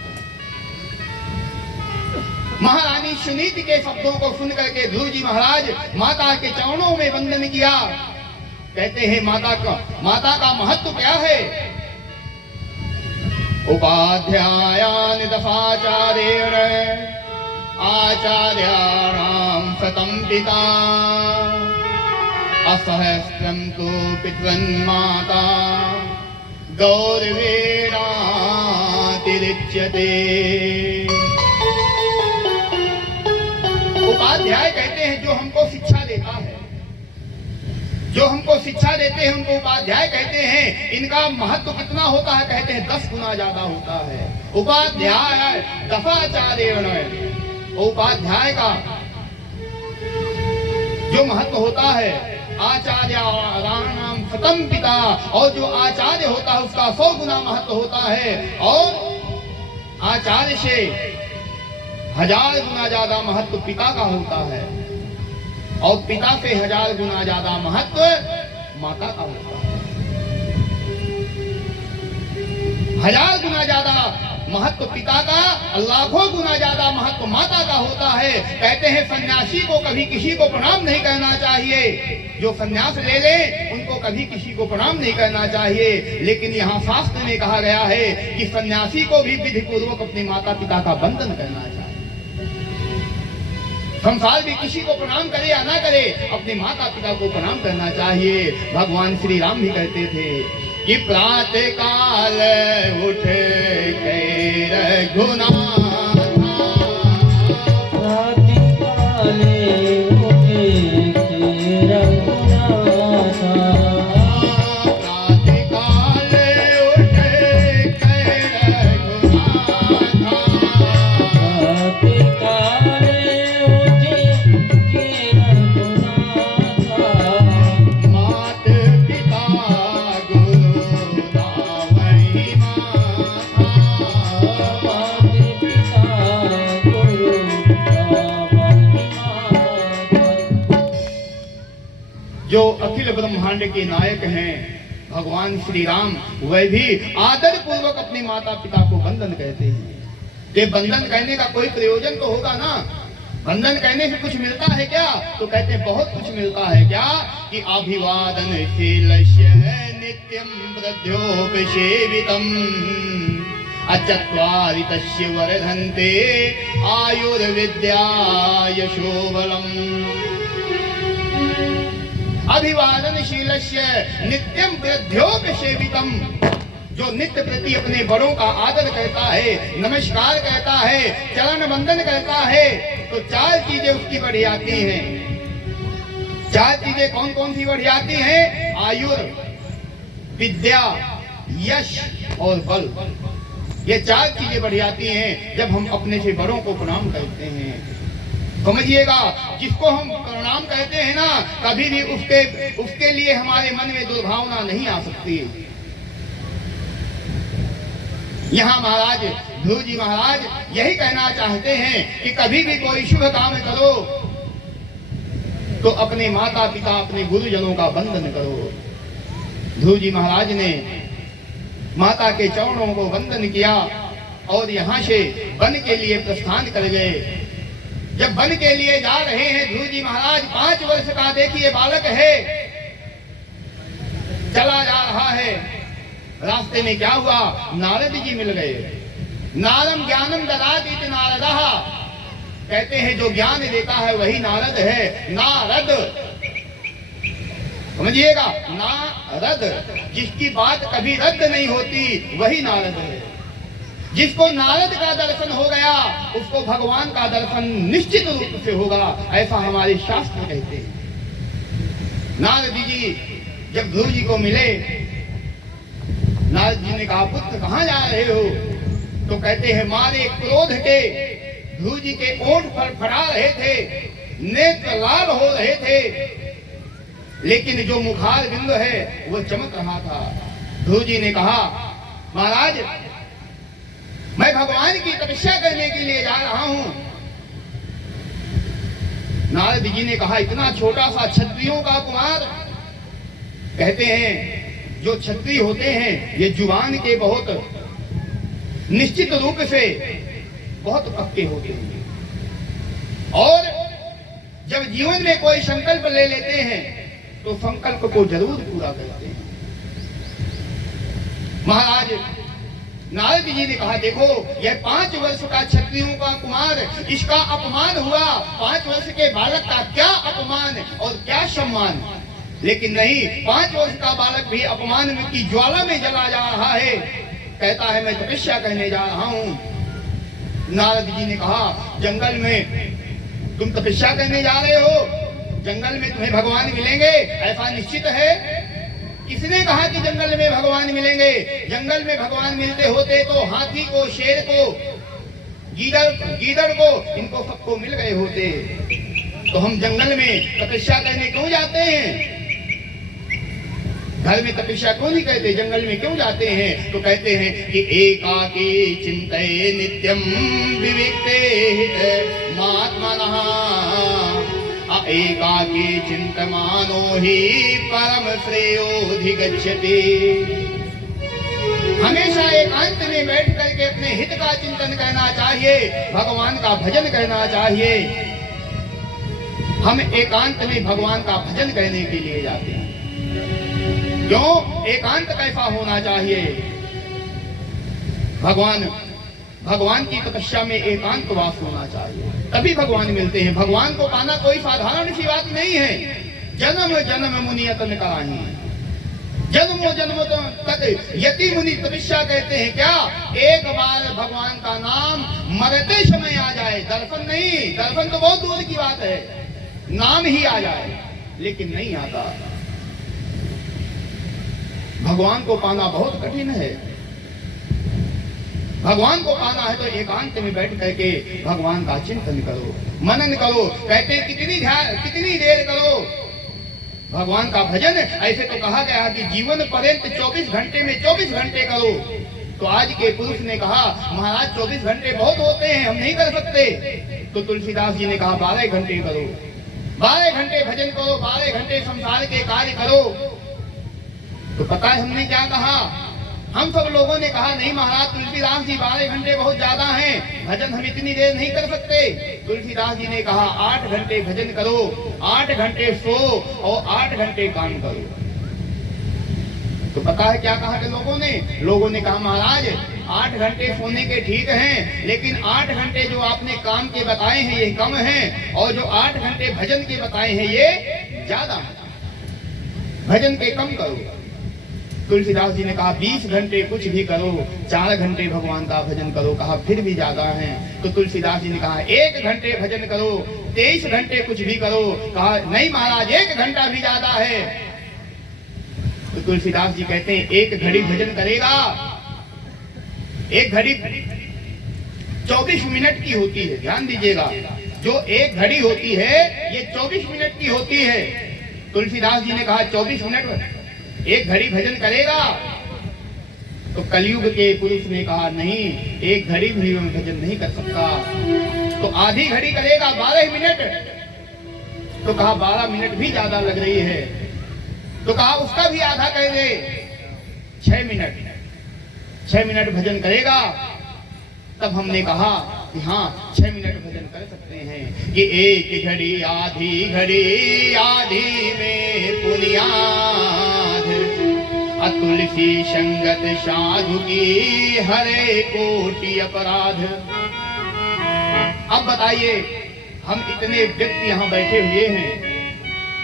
महारानी सुनीति के शब्दों को सुनकर के ध्रुव जी महाराज माता के चरणों में वंदन किया। कहते हैं माता का महत्व क्या है? उपाध्यायान दशाचार्येण आचार्याणां शतं पिता असहस्रं तु पितृन्माता गौरवेणातिरिच्यते। उपाध्याय कहते हैं जो हमको शिक्षा देता है, जो हमको शिक्षा देते हैं उनको उपाध्याय कहते हैं। इनका महत्व कितना होता है? कहते हैं 10 गुना ज्यादा होता है। उपाध्याय दशाचार्येण, उपाध्याय का जो महत्व होता है, आचार्याणां शतं पिता, और जो आचार्य होता है उसका 100 गुना महत्व होता है। और आचार्य से 1000 गुना ज्यादा महत्व पिता का होता है, और पिता से 1000 गुना ज्यादा महत्व माता का होता है। 1000 गुना ज्यादा महत्व पिता का, लाखों गुना ज्यादा महत्व माता का होता है। कहते हैं सन्यासी को कभी किसी को प्रणाम नहीं करना चाहिए। जो सन्यास ले ले उनको कभी किसी को प्रणाम नहीं करना चाहिए। लेकिन यहाँ शास्त्र में कहा गया है कि सन्यासी को भी विधि पूर्वक अपने माता पिता का वंदन करना चाहिए। संसार भी किसी को प्रणाम करे या ना करे, अपने माता पिता को प्रणाम करना चाहिए। भगवान श्री राम भी कहते थे कि प्रातः काल उठ के रघुनाथ, प्रातः काल उठ के रघुनाथ, प्रातः काल उठ के रघुनाथ, प्रातः काल उठ के रघुनाथ, मात पिता जो अखिल ब्रह्मांड के नायक हैं भगवान श्री राम, वह भी आदर पूर्वक अपने माता पिता को वंदन कहते हैं। तो वंदन कहने का कोई प्रयोजन तो होगा ना। वंदन कहने से कुछ मिलता है क्या? तो कहते हैं बहुत कुछ मिलता है। क्या? कि अभिवादन शीलस्य नित्यं वृद्ध्योपसेवितम् अचत्वारि तस्य वर्धन्ते आयुर्विद्या यशोबलम्। अभिवादनशीलस्य नित्यं वृद्ध्योपसेवितम्, जो नित्य प्रति अपने बड़ों का आदर करता है, नमस्कार करता है, चरण वंदन करता है, तो 4 चीजें उसकी बढ़ जाती हैं। 4 चीजें कौन कौन सी बढ़ जाती हैं? आयुर, विद्या, यश और बल। ये 4 चीजें बढ़ जाती हैं जब हम अपने से बड़ों को प्रणाम करते हैं। समझिएगा, जिसको हम प्रणाम कहते हैं ना, कभी भी उसके लिए हमारे मन में दुर्भावना नहीं आ सकती। यहाँ महाराज ध्रुव जी महाराज यही कहना चाहते हैं कि कभी भी कोई शुभ काम करो तो अपने माता पिता, अपने गुरुजनों का वंदन करो। ध्रुव जी महाराज ने माता के चरणों को वंदन किया और यहाँ से वन के लिए प्रस्थान कर गए। जब वन के लिए जा रहे हैं ध्रुव जी महाराज, 5 वर्ष का देखिए बालक है, चला जा रहा है। रास्ते में क्या हुआ? नारद जी मिल गए। नारम ज्ञानम ददाति इति नारदः, कहते हैं जो ज्ञान देता है वही नारद है। नारद समझिएगा, नारद, जिसकी बात कभी रद्द नहीं होती वही नारद है। जिसको नारद का दर्शन हो गया उसको भगवान का दर्शन निश्चित रूप से होगा, ऐसा हमारे शास्त्र कहते हैं। नारद जी जब ध्रुव जी को मिले, नारद जी ने कहा पुत्र कहाँ जा रहे हो? तो कहते हैं मारे क्रोध के ध्रुव जी के ओठ पर फड़ा रहे थे, नेत्र लाल हो रहे थे, लेकिन जो मुखार बिंदु है वो चमक रहा था। ध्रुव जी ने कहा महाराज मैं भगवान की तपस्या करने के लिए जा रहा हूं। नारद जी ने कहा इतना छोटा सा क्षत्रियों का कुमार? कहते हैं जो क्षत्रिय होते हैं ये जुबान के बहुत निश्चित रूप से बहुत पक्के होते हैं, और जब जीवन में कोई संकल्प ले लेते हैं तो संकल्प को जरूर पूरा करते हैं। महाराज नारद जी ने कहा देखो यह 5 वर्ष का क्षत्रियों का कुमार, इसका अपमान हुआ, 5 वर्ष के बालक का क्या अपमान और क्या सम्मान। लेकिन नहीं, 5 वर्ष का बालक भी अपमान की ज्वाला में जला जा रहा है, कहता है मैं तपस्या करने जा रहा हूं। नारद जी ने कहा जंगल में तुम तपस्या करने जा रहे हो, जंगल में तुम्हें भगवान मिलेंगे ऐसा निश्चित है? किसने कहा कि जंगल में भगवान मिलेंगे? जंगल में भगवान मिलते होते तो हाथी को, शेर को, गीदड़ को, इनको सबको मिल गए होते। तो हम जंगल में तपस्या करने क्यों जाते हैं? घर में तपस्या क्यों नहीं करते, जंगल में क्यों जाते हैं? तो कहते हैं कि एकाकी चिंतये नित्यम विविक्ते महात्मनः एकाकी चिंतमानो ही परम श्रेयोधिगच्छति। हमेशा एकांत में बैठ करके अपने हित का चिंतन करना चाहिए, भगवान का भजन करना चाहिए। हम एकांत में भगवान का भजन करने के लिए जाते हैं। क्यों? एकांत कैसा होना चाहिए? भगवान की तपस्या में एकांतवास होना चाहिए, तभी भगवान मिलते हैं। भगवान को पाना कोई साधारण सी बात नहीं है। जन्म जन्म मुनियतन कराही, जन्मों जन्मों तक यति मुनि तपस्या कहते हैं। क्या एक बार भगवान का नाम मरते समय आ जाए, दर्शन नहीं, दर्शन तो बहुत दूर की बात है, नाम ही आ जाए, लेकिन नहीं आता। भगवान को पाना बहुत कठिन है। भगवान को पाना है तो एकांत में बैठ करके भगवान का चिंतन करो, मनन करो। कहते हैं कितनी देर करो भगवान का भजन? ऐसे तो कहा गया कि जीवन पर्यंत 24 घंटे में 24 घंटे करो। तो आज के पुरुष ने कहा महाराज 24 घंटे बहुत होते हैं, हम नहीं कर सकते। तो तुलसीदास जी ने कहा 12 घंटे करो, 12 घंटे भजन करो, 12 घंटे संसार के कार्य करो। तो पता है हमने क्या कहा? हम सब लोगों ने कहा नहीं महाराज तुलसीदास जी 12 घंटे बहुत ज्यादा हैं, भजन हम इतनी देर नहीं कर सकते। तुलसीदास जी ने कहा 8 घंटे भजन करो, 8 घंटे सो और 8 घंटे काम करो। तो पता है क्या कहा कि लोगों ने कहा महाराज 8 घंटे सोने के ठीक हैं, लेकिन 8 घंटे जो आपने काम के बताए हैं ये कम हैं, और जो 8 घंटे भजन के बताए हैं ये ज्यादा हैं, भजन के कम करो। तुलसीदास जी ने कहा 20 घंटे कुछ भी करो, 4 घंटे भगवान का भजन करो। कहा फिर भी ज्यादा है। तो तुलसीदास जी ने कहा 1 घंटे भजन करो, 23 घंटे कुछ भी करो। कहा नहीं महाराज 1 घंटा भी ज्यादा है। तो तुलसीदास जी कहते हैं 1 घड़ी भजन करेगा, 1 घड़ी 24 मिनट की होती है। ध्यान दीजिएगा, जो 1 घड़ी होती है ये 24 मिनट की होती है। तुलसीदास जी ने कहा 24 मिनट 1 घड़ी भजन करेगा। तो कलयुग के पुरुष ने कहा नहीं 1 घड़ी भी मैं भजन नहीं कर सकता। तो आधी घड़ी करेगा 12 मिनट। तो कहा 12 मिनट भी ज्यादा लग रही है। तो कहा उसका भी आधा कर दे, 6 मिनट, 6 मिनट भजन करेगा। तब हमने कहा कि हाँ 6 मिनट भजन कर सकते हैं। कि 1 घड़ी आधी में पुनियाद, तुलसी संगत साधु की हरे कोटि अपराध। अब बताइए हम इतने व्यक्ति यहाँ बैठे हुए हैं,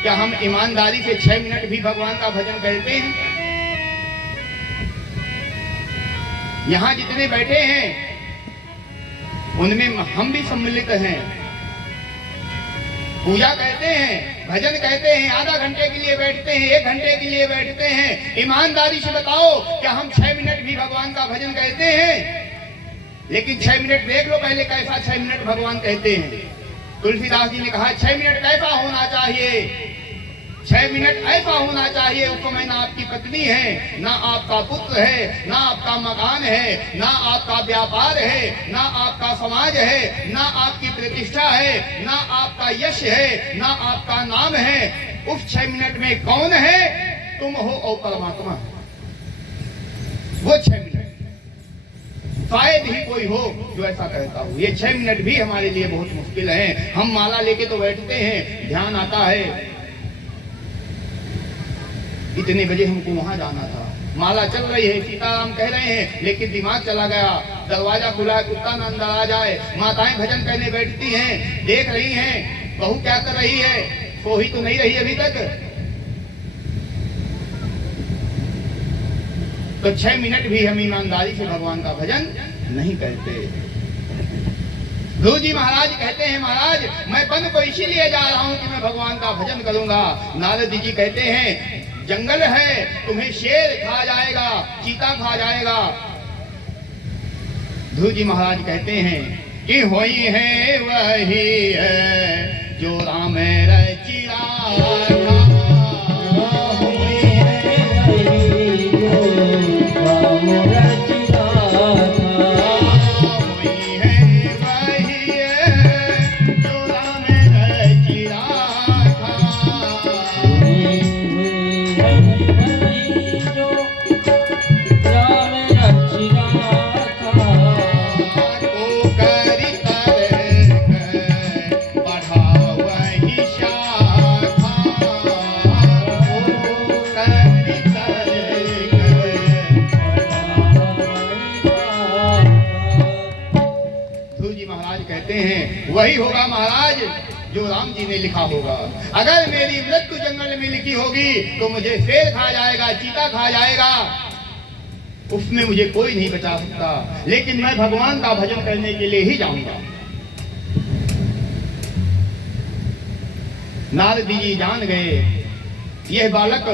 क्या हम ईमानदारी से 6 मिनट भी भगवान का भजन करते हैं? यहां जितने बैठे हैं उनमें हम भी सम्मिलित हैं। पूजा कहते हैं, भजन कहते हैं, आधा घंटे के लिए बैठते हैं, 1 घंटे के लिए बैठते हैं। ईमानदारी से बताओ क्या हम 6 मिनट भी भगवान का भजन कहते हैं? लेकिन 6 मिनट देख लो पहले कैसा 6 मिनट भगवान कहते हैं। तुलसीदास जी ने कहा 6 मिनट कैसा होना चाहिए? 6 मिनट ऐसा होना चाहिए उस समय ना आपकी पत्नी है, ना आपका पुत्र है, ना आपका मकान है, ना आपका व्यापार है, ना आपका समाज है, ना आपकी प्रतिष्ठा है, ना आपका यश है, ना आपका नाम है। उस 6 मिनट में कौन है? तुम हो और परमात्मा। वो 6 मिनट शायद ही कोई हो जो ऐसा कहता हो। ये 6 मिनट भी हमारे लिए बहुत मुश्किल है। हम माला लेके तो बैठते हैं, ध्यान आता है इतने बजे हमको वहां जाना था, माला चल रही है, सीताराम कह रहे हैं, लेकिन दिमाग चला गया, दरवाजा खुला है, कुत्ता न अंदर आ जाए। माताएं भजन करने बैठती हैं, देख रही हैं बहू क्या कर रही है, सो ही तो नहीं रही अभी तक। तो 6 मिनट भी हम ईमानदारी से भगवान का भजन नहीं करते। ध्रुव जी महाराज कहते हैं, महाराज मैं वन को इसीलिए जा रहा हूं कि मैं भगवान का भजन करूंगा। नारद जी कहते हैं जंगल है, तुम्हें शेर खा जाएगा, चीता खा जाएगा। ध्रुव जी महाराज कहते हैं कि होई है वही है जो राम रचिरा। वही होगा महाराज जो राम जी ने लिखा होगा। अगर मेरी मृत्यु जंगल में लिखी होगी तो मुझे शेर खा जाएगा, चीता खा जाएगा, उसमें मुझे कोई नहीं बचा सकता। लेकिन मैं भगवान का भजन करने के लिए ही जाऊंगा। नारद जी जान गए यह बालक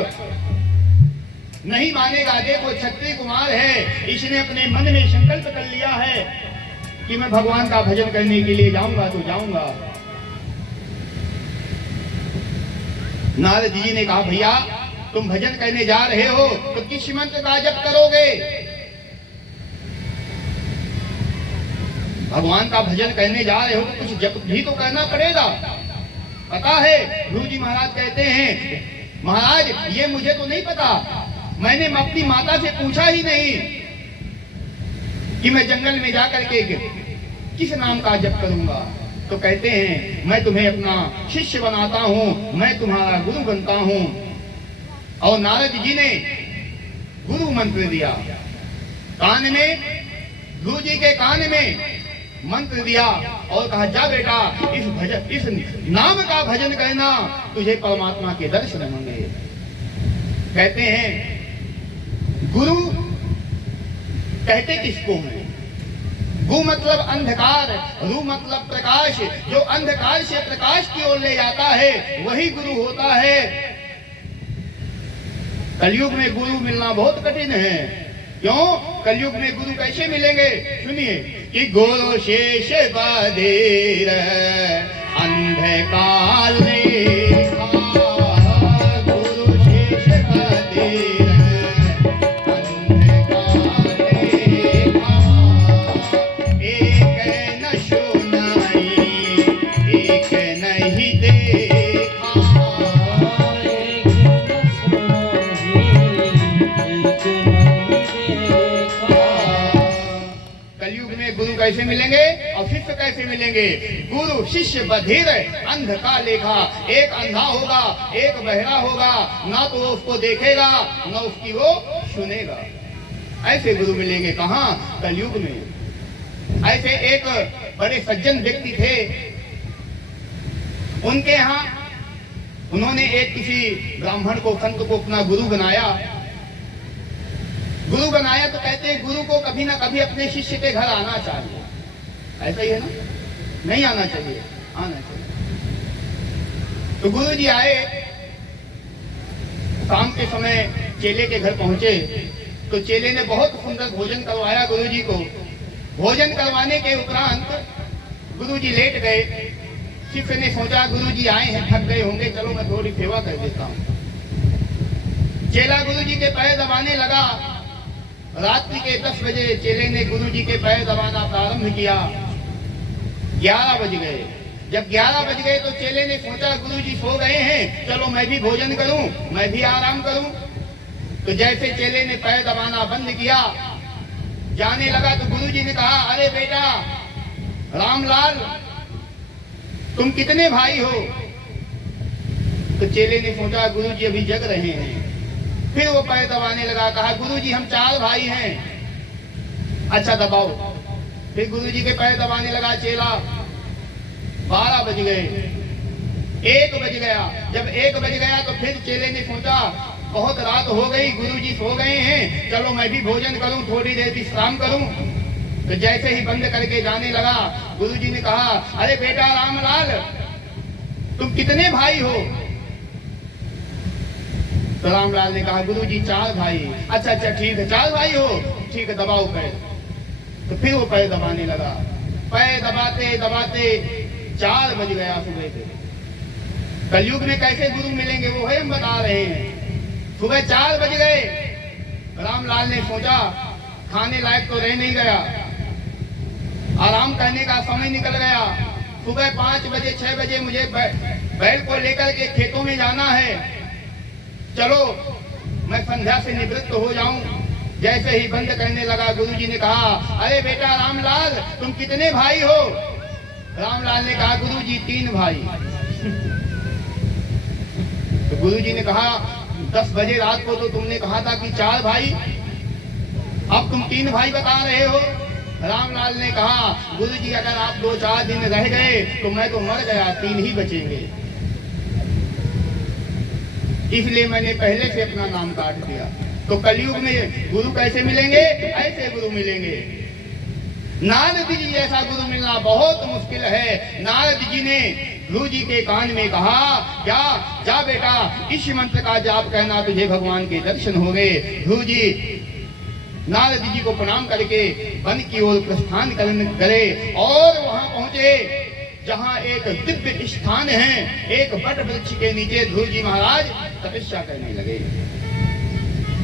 नहीं मानेगा। देखो क्षत्रिय कुमार है, इसने अपने मन में संकल्प कर लिया है कि मैं भगवान का भजन करने के लिए जाऊंगा तो जाऊंगा। नारद जी ने कहा भैया तुम भजन करने जा रहे हो तो किस मंत्र का जप करोगे? भगवान का भजन करने जा रहे हो तो कुछ जप भी तो करना पड़ेगा, पता है? ध्रुव जी महाराज कहते हैं महाराज ये मुझे तो नहीं पता, मैंने अपनी माता से पूछा ही नहीं कि मैं जंगल में जाकर के किस नाम का जप करूंगा। तो कहते हैं मैं तुम्हें अपना शिष्य बनाता हूं, मैं तुम्हारा गुरु बनता हूं। और नारद जी ने गुरु मंत्र दिया, कान में, गुरु जी के कान में मंत्र दिया और कहा जा बेटा इस नाम का भजन करना, तुझे परमात्मा के दर्शन होंगे। कहते हैं गुरु कहते किसको हैं? गु मतलब अंधकार, रु मतलब प्रकाश। जो अंधकार से प्रकाश की ओर ले जाता है वही गुरु होता है। कलयुग में गुरु मिलना बहुत कठिन है। क्यों? कलयुग में गुरु कैसे मिलेंगे? सुनिए कि गुरु शेष बधिर अंधकार रेखा, गुरु शेष बधिर कैसे मिलेंगे और शिष्य कैसे मिलेंगे? गुरु शिष्य बधिर अंध का लेखा। एक अंधा होगा, एक बहरा होगा, ना तो उसको देखेगा ना उसकी वो सुनेगा। ऐसे गुरु मिलेंगे कहाँ? कलयुग में। ऐसे एक बड़े सज्जन व्यक्ति थे, उनके यहाँ उन्होंने एक किसी ब्राह्मण को, संत को अपना गुरु बनाया। गुरु बनाया तो कहते हैं गुरु को कभी ना कभी अपने शिष्य के घर आना चाहिए। ऐसा ही है ना? नहीं आना चाहिए? आना चाहिए। तो गुरु जी आए, शाम के समय चेले के घर पहुंचे तो चेले ने बहुत सुंदर भोजन करवाया गुरु जी को। भोजन करवाने के उपरांत गुरु जी लेट गए। शिष्य ने सोचा गुरु जी आए हैं, थक गए होंगे, चलो मैं थोड़ी सेवा कर देता हूँ। चेला गुरु जी के पैर दबाने लगा। रात्रि के 10 बजे चेले ने गुरु जी के पैर दबाना प्रारंभ किया। 11 बज गए। जब 11 बज गए तो चेले ने सोचा गुरु जी सो गए हैं, चलो मैं भी भोजन करूं, मैं भी आराम करूं। तो जैसे चेले ने पैर दबाना बंद किया, जाने लगा तो गुरु जी ने कहा, अरे बेटा रामलाल, तुम कितने भाई हो? तो चेले ने सोचा गुरु जी अभी जग रहे हैं। फिर वो पैर दबाने लगा, कहा गुरु जी हम 4 भाई हैं। अच्छा दबाओ। फिर गुरु जी के पैर दबाने लगा चेला। 12 बज गए, 1 बज गया। जब 1 बज गया तो फिर चेले ने सोचा बहुत रात हो गई, गुरु जी सो गए हैं, चलो मैं भी भोजन करूं, थोड़ी देर विश्राम करूं। तो जैसे ही बंद करके जाने लगा, गुरु जी ने कहा, अरे बेटा रामलाल, तुम कितने भाई हो? तो रामलाल ने कहा गुरु जी 4 भाई। अच्छा ठीक है, 4 भाई हो, ठीक है, दबाओ पैर। तो फिर वो पैर दबाने लगा। पैर दबाते दबाते 4 बज गया सुबह से। कलयुग में कैसे गुरु मिलेंगे वो है हम बता रहे हैं। सुबह 4 बज गए। रामलाल ने सोचा खाने लायक तो रह नहीं गया, आराम करने का समय निकल गया। सुबह 5 बजे 6 बजे मुझे बैल को लेकर के खेतों में जाना है, चलो मैं संध्या से निवृत्त हो जाऊं। जैसे ही बंद करने लगा गुरु जी ने कहा, अरे बेटा रामलाल, तुम कितने भाई हो? रामलाल ने कहा गुरु जी 3 भाई। तो गुरु जी ने कहा 10 बजे रात को तो तुमने कहा था कि 4 भाई, अब तुम 3 भाई बता रहे हो। रामलाल ने कहा गुरु जी अगर आप 2-4 दिन रह गए तो मैं तो मर गया, 3 ही बचेंगे, इसलिए मैंने पहले से अपना नाम काट दिया। तो कलयुग में गुरु कैसे मिलेंगे? ऐसे गुरु मिलेंगे। नारद जी जैसा गुरु मिलना बहुत मुश्किल है। नारद जी ने गुरु जी के कान में कहा, क्या जा बेटा इस मंत्र का जाप कहना, तुझे भगवान के दर्शन होंगे। गुरु जी नारद जी को प्रणाम करके वन की ओर प्रस्थान करे और वहां पहुंचे जहां एक दिव्य स्थान है। एक बट वृक्ष के नीचे ध्रुव जी महाराज तपस्या करने लगे।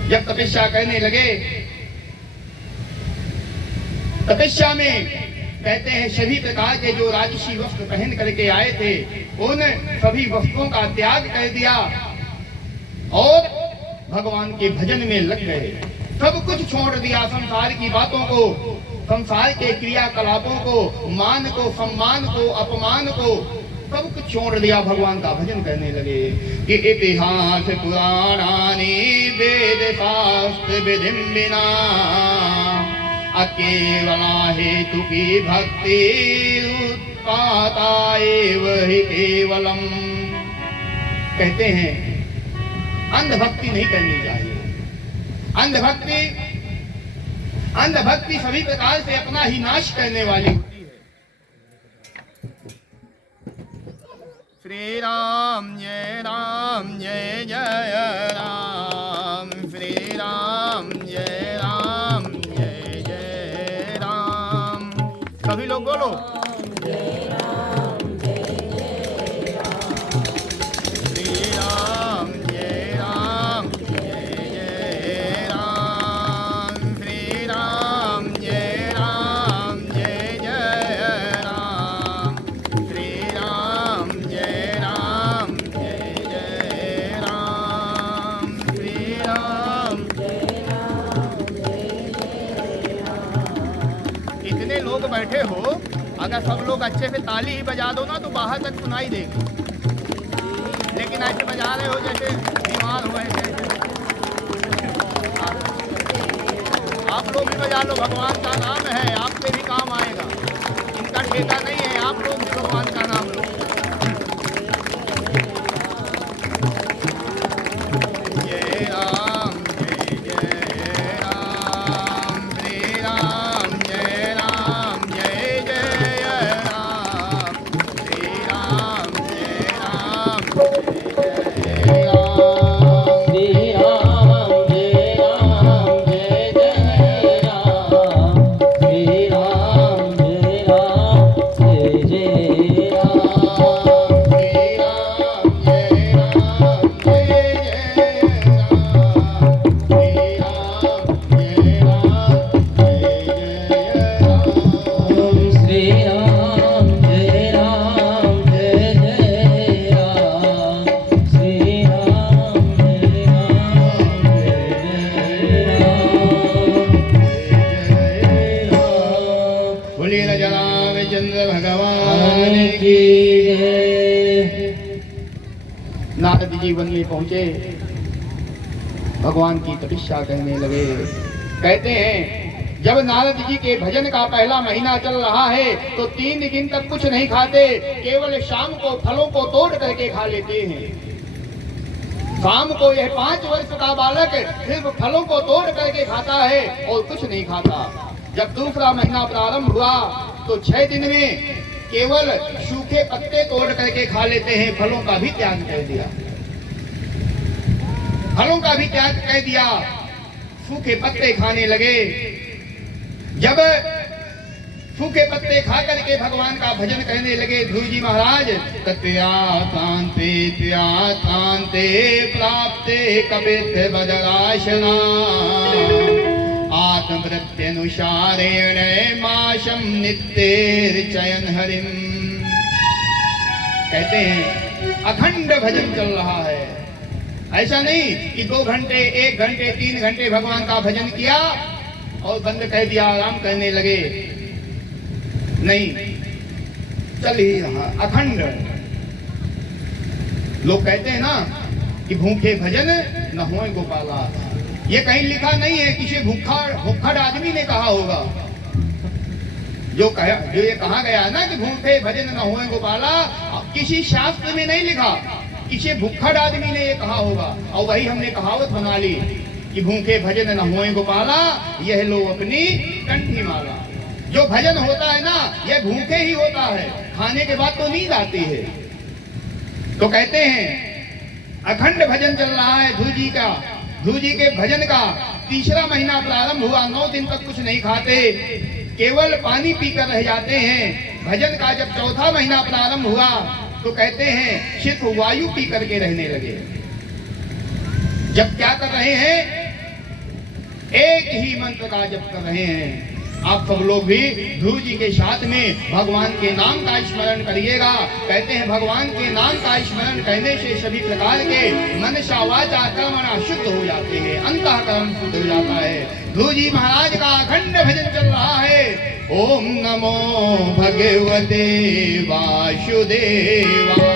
जब तपस्या करने लगे, तपस्या में कहते हैं सभी प्रकार के जो राजसी वस्त्र पहन करके आए थे उन सभी वस्त्रों का त्याग कर दिया और भगवान के भजन में लग गए। सब कुछ छोड़ दिया, संसार की बातों को, संसार के क्रियाकलापों को, मान को, सम्मान को, अपमान को, सब कुछ छोड़ दिया, भगवान का भजन करने लगे। कि इतिहास पुराणानि वेद शास्त्र विधिं विना अकेवला हेतु की भक्ति उत्पाता एव हि केवलम। कहते हैं अंधभक्ति नहीं करनी चाहिए। अंधभक्ति सभी प्रकार से अपना ही नाश करने वाली होती है। श्री राम जय जय राम, श्री राम जय जय राम। सभी लोग बोलो बैठे हो, अगर सब लोग अच्छे से ताली ही बजा दो ना तो बाहर तक सुनाई देगी, लेकिन ऐसे बजा रहे हो जैसे बीमार हुए हैं। आप लोग भी बजा लो, भगवान का नाम है, आपके भी काम आएगा, इनका ठेका नहीं है, आप लोग भी भगवान का नाम लो। नारद जी वन में पहुंचे, भगवान की तपस्या करने लगे। कहते हैं जब नारद जी के भजन का पहला महीना चल रहा है तो 3 दिन तक कुछ नहीं खाते, केवल शाम को फलों को तोड़ करके खा लेते हैं। शाम को यह 5 वर्ष का बालक सिर्फ फलों को तोड़ करके खाता है और कुछ नहीं खाता। जब दूसरा महीना प्रारंभ हुआ तो 6 दिन में केवल सूखे पत्ते तोड़ करके खा लेते हैं, फलों का भी त्याग कर दिया। फलों का भी त्याग कर दिया, सूखे पत्ते खाने लगे। जब सूखे पत्ते खा करके भगवान का भजन करने लगे ध्रुव जी महाराज, तत्यातांते त्यातांते प्राप्ते कपित बदराशना आत्मवृत्त्यनुसारेण माशम नित्य चयन हरिम। कहते हैं अखंड भजन चल रहा है। ऐसा नहीं कि 2 घंटे 1 घंटे 3 घंटे भगवान का भजन किया और बंद कर दिया, आराम करने लगे। नहीं, चल ही रहा अखंड। लोग कहते हैं ना कि भूखे भजन न होए गोपाला, ये कहीं लिखा नहीं है, किसी भूखड़ आदमी ने कहा होगा। जो ये कहा गया ना कि भूखे भजन न होए गोपाला, किसी शास्त्र में नहीं लिखा, किसी भूखड़ आदमी ने ये कहा होगा। और वही हमने कहावत बना ली कि भूखे भजन न होए गोपाला, यह लो अपनी कंठी माला। जो भजन होता है ना, यह भूखे ही होता है, खाने के बाद तो नींद आती है। तो कहते हैं अखंड भजन चल रहा है ध्रुव जी का। ध्रुव जी के भजन का तीसरा महीना प्रारंभ हुआ, 9 दिन तक कुछ नहीं खाते, केवल पानी पीकर रह जाते हैं। भजन का जब चौथा महीना प्रारंभ हुआ तो कहते हैं सिर्फ वायु पी करके रहने लगे। जब क्या कर रहे हैं, एक ही मंत्र का जप कर रहे हैं। आप सब लोग भी ध्रुव जी के साथ में भगवान के नाम का स्मरण करिएगा। कहते हैं भगवान के नाम का स्मरण करने से सभी प्रकार के मनसा वाचा कर्मणा शुद्ध हो जाते हैं, अंतःकरण शुद्ध हो जाता है। ध्रुव जी महाराज का अखंड भजन चल रहा है। ओम नमो भगवते वासुदेवाय।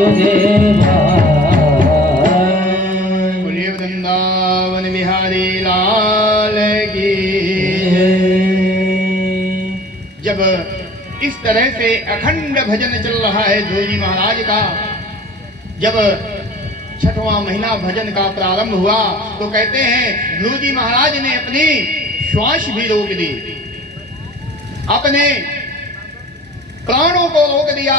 वासुदेवा। बोलिए वृंदावन बिहारी लाल की। जब इस तरह से अखंड भजन चल रहा है ध्रुव जी महाराज का, जब छठवां महीना भजन का प्रारंभ हुआ तो कहते हैं ध्रुव जी महाराज ने अपनी श्वास भी रोक दी, अपने प्राणों को रोक दिया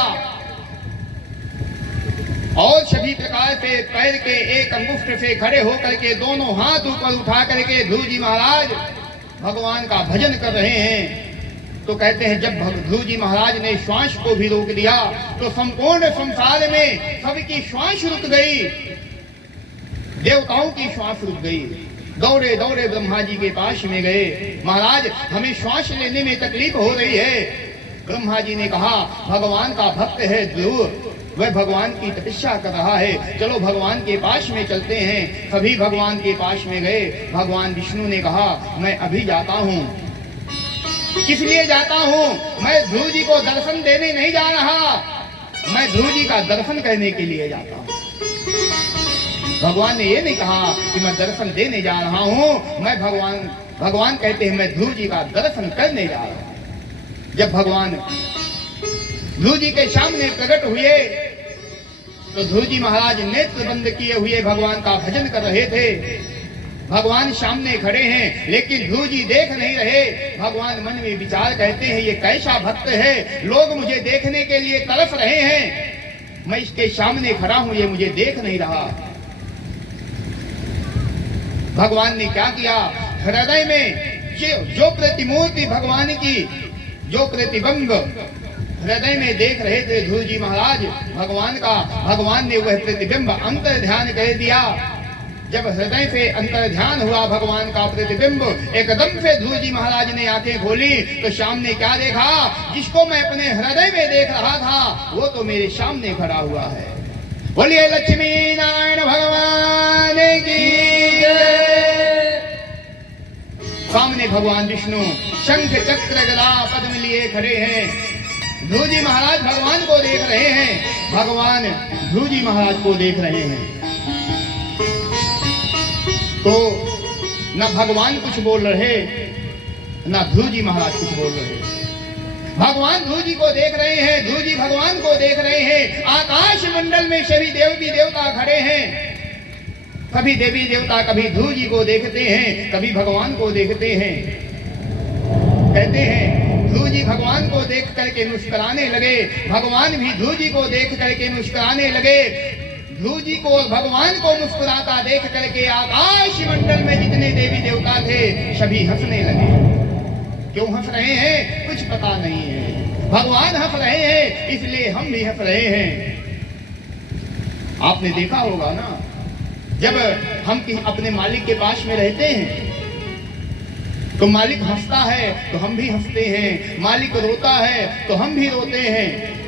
और सभी प्रकार से पैर के एक अंगुष्ठ से खड़े होकर के दोनों हाथ ऊपर उठा करके ध्रुव जी महाराज भगवान का भजन कर रहे हैं। तो कहते हैं जब ध्रुव जी महाराज ने श्वास को भी रोक दिया तो संपूर्ण संसार में सबकी श्वास रुक गई, देवताओं की श्वास रुक गई। दौड़े दौड़े ब्रह्मा जी के पास में गए, महाराज हमें श्वास लेने में तकलीफ हो रही है। ब्रह्मा जी ने कहा भगवान का भक्त है ध्रुव, वह भगवान की तपस्या कर रहा है, चलो भगवान के पास में चलते हैं। सभी भगवान के पास में गए। भगवान विष्णु ने कहा मैं अभी जाता हूँ। किस लिए जाता हूँ? मैं ध्रुव जी को दर्शन देने नहीं जा रहा, मैं ध्रुव जी का दर्शन करने के लिए जाता हूँ। भगवान ने ये नहीं कहा कि मैं दर्शन देने जा रहा हूँ, मैं भगवान कहते हैं मैं ध्रुव जी का दर्शन करने जा रहा हूँ। जब भगवान ध्रुव जी के सामने प्रकट हुए तो ध्रुव जी महाराज नेत्र बंद किए हुए भगवान का भजन कर रहे थे। भगवान सामने खड़े हैं लेकिन ध्रुव जी देख नहीं रहे। भगवान मन में विचार कहते हैं ये कैसा भक्त है, लोग मुझे देखने के लिए तरस रहे हैं, मैं इसके सामने खड़ा हूं, ये मुझे देख नहीं रहा। भगवान ने क्या किया, हृदय में जो प्रतिमूर्ति भगवान की, जो प्रतिबिंब हृदय में देख रहे थे ध्रुव जी महाराज भगवान का, भगवान ने वह प्रतिबिंब अंतर ध्यान कह दिया। जब हृदय से अंतर ध्यान हुआ भगवान का प्रतिबिंब, एकदम से ध्रुव जी महाराज ने आंखें खोली तो सामने क्या देखा, जिसको मैं अपने हृदय में देख रहा था वो तो मेरे सामने खड़ा हुआ है। बोलिए लक्ष्मी नारायण भगवान की जय। सामने भगवान विष्णु शंख चक्र गदा पद्म लिए खड़े हैं। ध्रुव जी महाराज भगवान को देख रहे हैं, भगवान ध्रुव जी महाराज को देख रहे हैं। तो न भगवान कुछ बोल रहे न ध्रुव जी महाराज कुछ बोल रहे। भगवान ध्रुव जी को देख रहे हैं, ध्रुव जी भगवान को देख रहे हैं। आकाश मंडल में सभी देवी देवता खड़े हैं। कभी देवी देवता कभी ध्रुव जी को देखते हैं, कभी भगवान को देखते हैं। कहते हैं ध्रुव जी भगवान को देख करके मुस्कुराने लगे, भगवान भी ध्रुव जी को देख करके मुस्कुराने लगे। ध्रुव जी को भगवान को मुस्कुराता देख करके आकाश मंडल में जितने देवी देवता थे सभी हंसने लगे। क्यों हंस रहे हैं कुछ पता नहीं है, भगवान हंस रहे हैं इसलिए हम भी हंस रहे हैं। आपने देखा होगा ना, जब हम अपने मालिक के पास में रहते हैं तो मालिक हंसता है तो हम भी हंसते हैं, मालिक रोता है तो हम भी रोते हैं।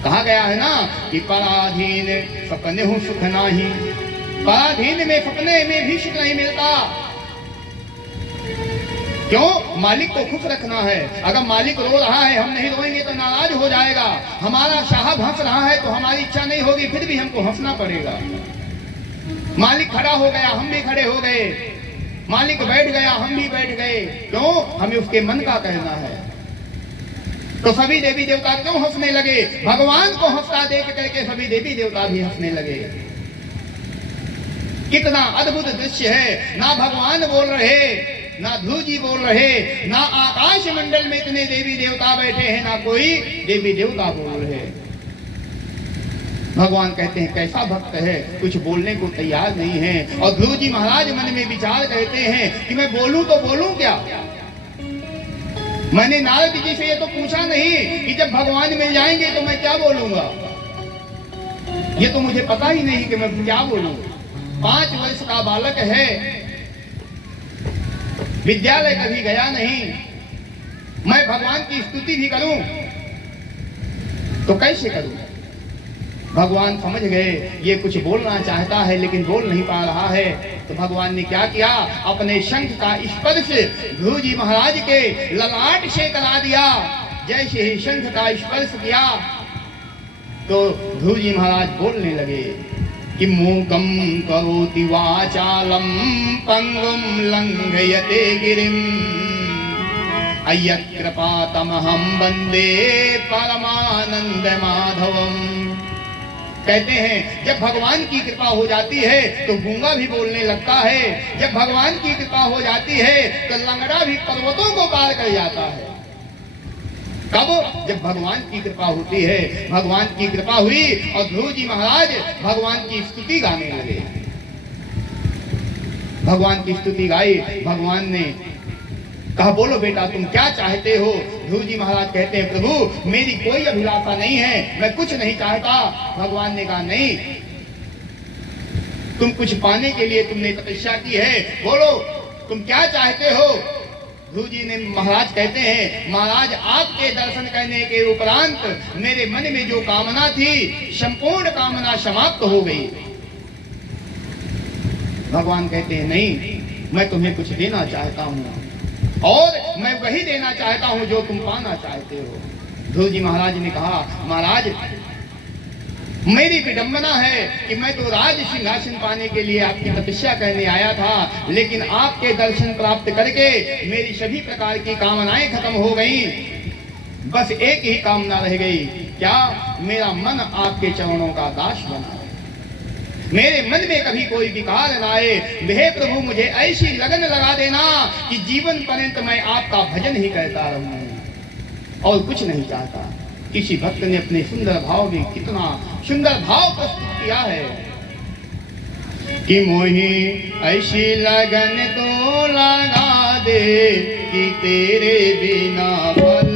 कहा गया है ना कि पराधीन सपने हो सुख नहीं, पराधीन में सपने में भी सुख नहीं मिलता। क्यों? मालिक को खुश रखना है। अगर मालिक रो रहा है हम नहीं रोएंगे तो नाराज हो जाएगा। हमारा साहब हंस रहा है तो हमारी इच्छा नहीं होगी, फिर भी हमको हंसना पड़ेगा। मालिक खड़ा हो गया हम भी खड़े हो गए, मालिक बैठ गया हम भी बैठ गए। क्यों? हमें उसके मन का कहना है। तो सभी देवी देवता क्यों हंसने लगे? भगवान को हंसता देख करके सभी देवी देवता भी हंसने लगे। कितना अद्भुत दृश्य है। ना भगवान बोल रहे, ना ध्रुव जी बोल रहे, ना आकाश मंडल में इतने देवी देवता बैठे हैं, ना कोई देवी देवता बोल रहे। भगवान कहते हैं कैसा भक्त है, कुछ बोलने को तैयार नहीं है। और ध्रुव जी महाराज मन में विचार कहते हैं कि मैं बोलूं तो बोलूं क्या। मैंने नारद जी से ये तो पूछा नहीं कि जब भगवान मिल जाएंगे तो मैं क्या बोलूंगा, ये तो मुझे पता ही नहीं कि मैं क्या बोलूं। 5 वर्ष का बालक है, विद्यालय कभी गया नहीं, मैं भगवान की स्तुति भी करूं तो कैसे करूं। भगवान समझ गए ये कुछ बोलना चाहता है लेकिन बोल नहीं पा रहा है। तो भगवान ने क्या किया, अपने शंख का स्पर्श ध्रुव जी महाराज के ललाट से करा दिया। जैसे ही शंख का स्पर्श किया तो ध्रुव जी महाराज बोलने लगे कि मूकं करोति वाचालं पंगुं लंघयते गिरिं अय्यकृपातमहं वन्दे परमानंद माधवम। कहते हैं जब भगवान की कृपा हो जाती है तो गूंगा भी बोलने लगता है, जब भगवान की कृपा हो जाती है तो लंगड़ा भी पर्वतों को पार कर जाता है। कब? जब भगवान की कृपा होती है। भगवान की कृपा हुई और ध्रुव जी महाराज भगवान की स्तुति गाने लगे। भगवान की स्तुति गाई। भगवान ने कहा बोलो बेटा तुम क्या चाहते हो? ध्रुव जी महाराज कहते हैं प्रभु मेरी कोई अभिलाषा नहीं है, मैं कुछ नहीं चाहता। भगवान ने कहा नहीं, तुम कुछ पाने के लिए तुमने तपस्या की है, बोलो तुम क्या चाहते हो? ध्रुव जी ने महाराज कहते हैं महाराज आपके दर्शन करने के उपरांत मेरे मन में जो कामना थी संपूर्ण कामना समाप्त हो गई। भगवान कहते हैं नहीं, मैं तुम्हें कुछ देना चाहता हूँ और मैं वही देना चाहता हूं जो तुम पाना चाहते हो। ध्रुव जी महाराज ने कहा महाराज मेरी विडंबना है कि मैं तो राज सिंहासन पाने के लिए आपकी तपस्या करने आया था, लेकिन आपके दर्शन प्राप्त करके मेरी सभी प्रकार की कामनाएं खत्म हो गई। बस एक ही कामना रह गई, क्या? मेरा मन आपके चरणों का दास बना, मेरे मन में कभी कोई विकार ना आए। हे प्रभु मुझे ऐसी लगन लगा देना कि जीवन पर्यंत मैं आपका भजन ही करता रहूं और कुछ नहीं चाहता। किसी भक्त ने अपने सुंदर भाव में कितना सुंदर भाव प्रस्तुत किया है कि मोही ऐसी लगन तो लगा दे कि तेरे बिना फल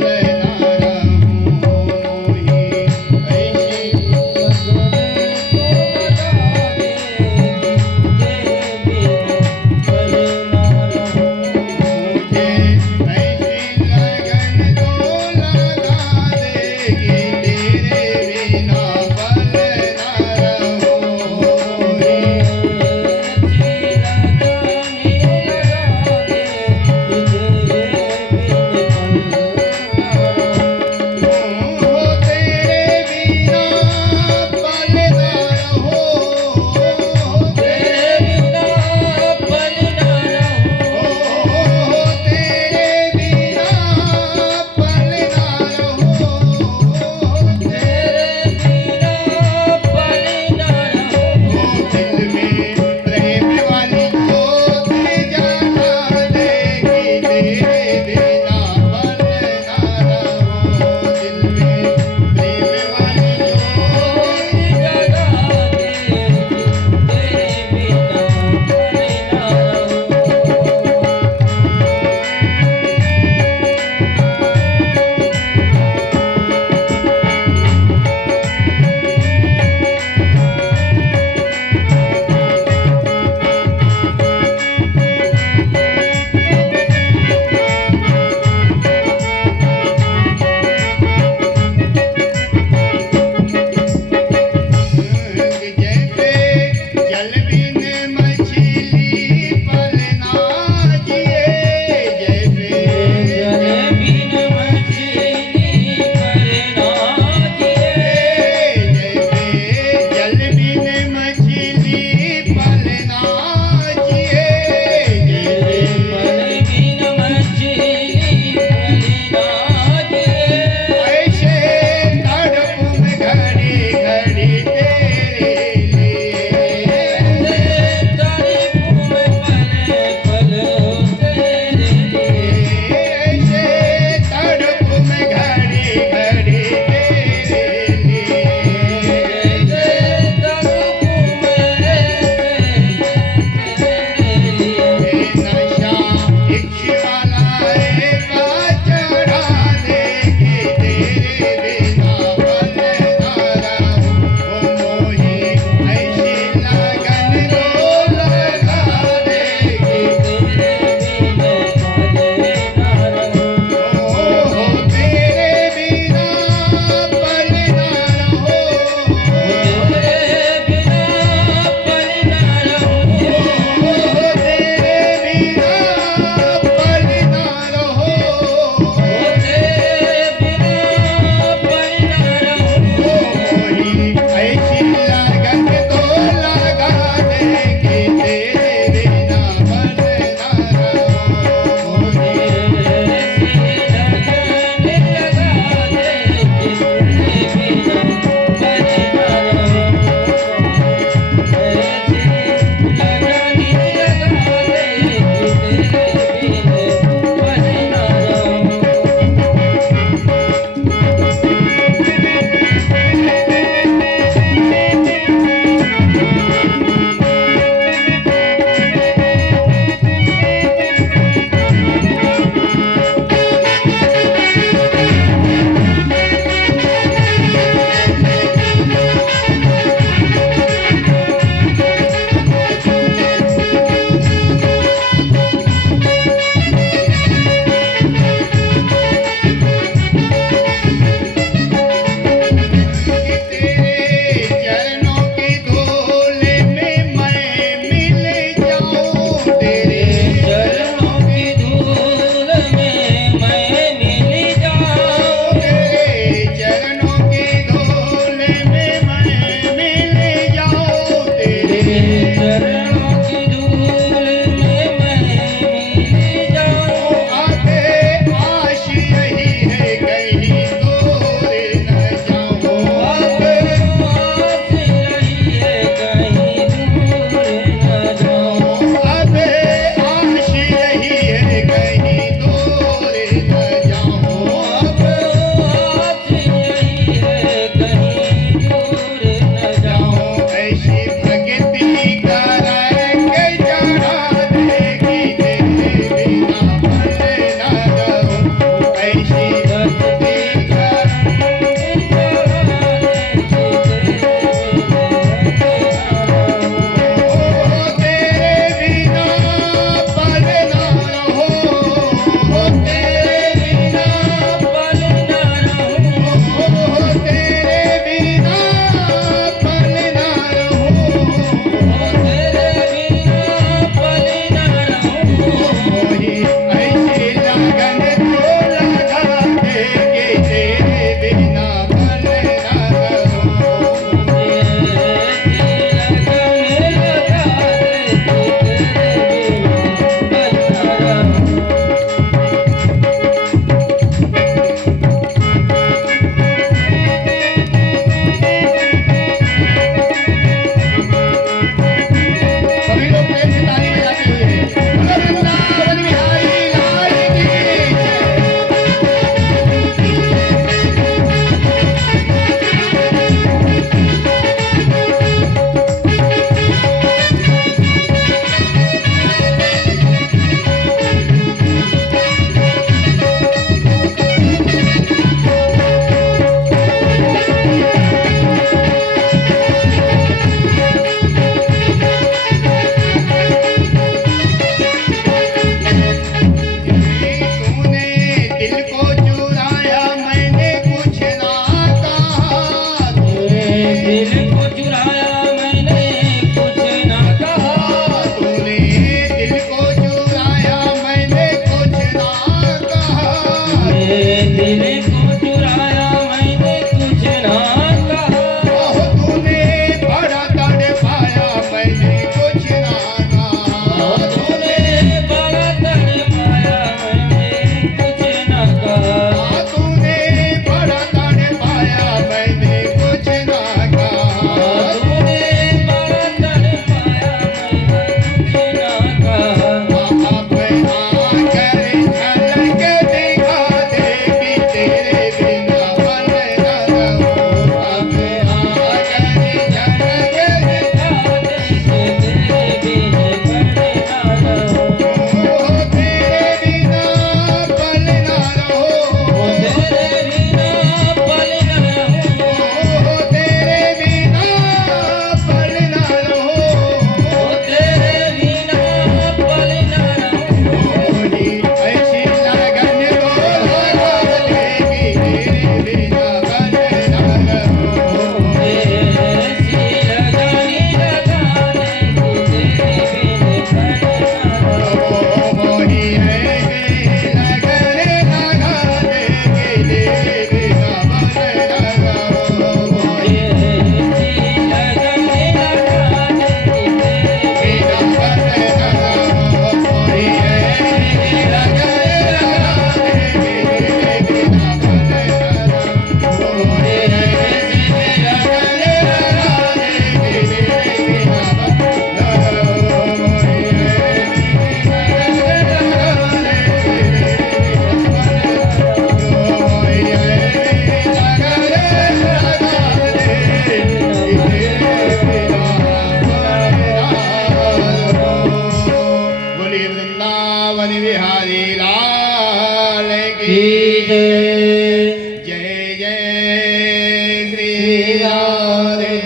जय श्री राधे,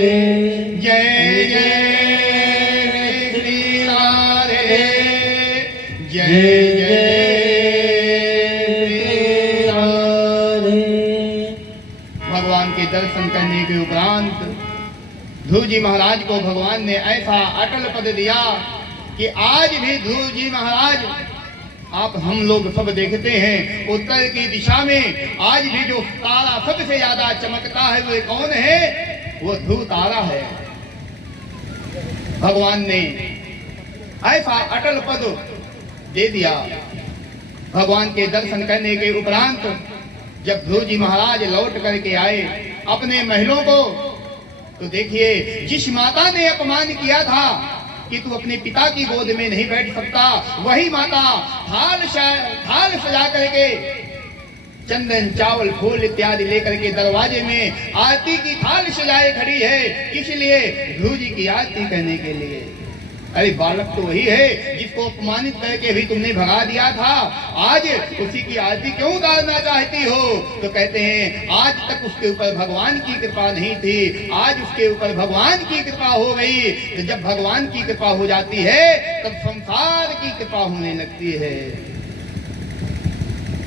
जय जय श्री राधे, जय जय राधे। भगवान के दर्शन करने के उपरांत ध्रुव जी महाराज को भगवान ने ऐसा अटल पद दिया कि आज भी ध्रुव जी महाराज, आप हम लोग सब देखते हैं उत्तर की दिशा में आज भी जो तारा सबसे ज्यादा चमकता है वो कौन है? वो ध्रुव तारा है। भगवान ने ऐसा अटल पद दे दिया। भगवान के दर्शन करने के उपरांत जब ध्रुव जी महाराज लौट करके आए अपने महलों को, तो देखिए जिस माता ने अपमान किया था कि तू अपने पिता की गोद में नहीं बैठ सकता, वही माता थाल सजा करके चंदन चावल फूल इत्यादि लेकर के दरवाजे में आरती की थाल सजाए खड़ी है। इसलिए ध्रुव जी की आरती करने के लिए। अरे बालक तो वही है जिसको अपमानित करके भी तुमने भगा दिया था, आज उसी की आरती क्यों उतारना चाहती हो? तो कहते हैं आज तक उसके ऊपर भगवान की कृपा नहीं थी, आज उसके ऊपर भगवान की कृपा हो गई। तो जब भगवान की कृपा हो जाती है तब संसार की कृपा होने लगती है।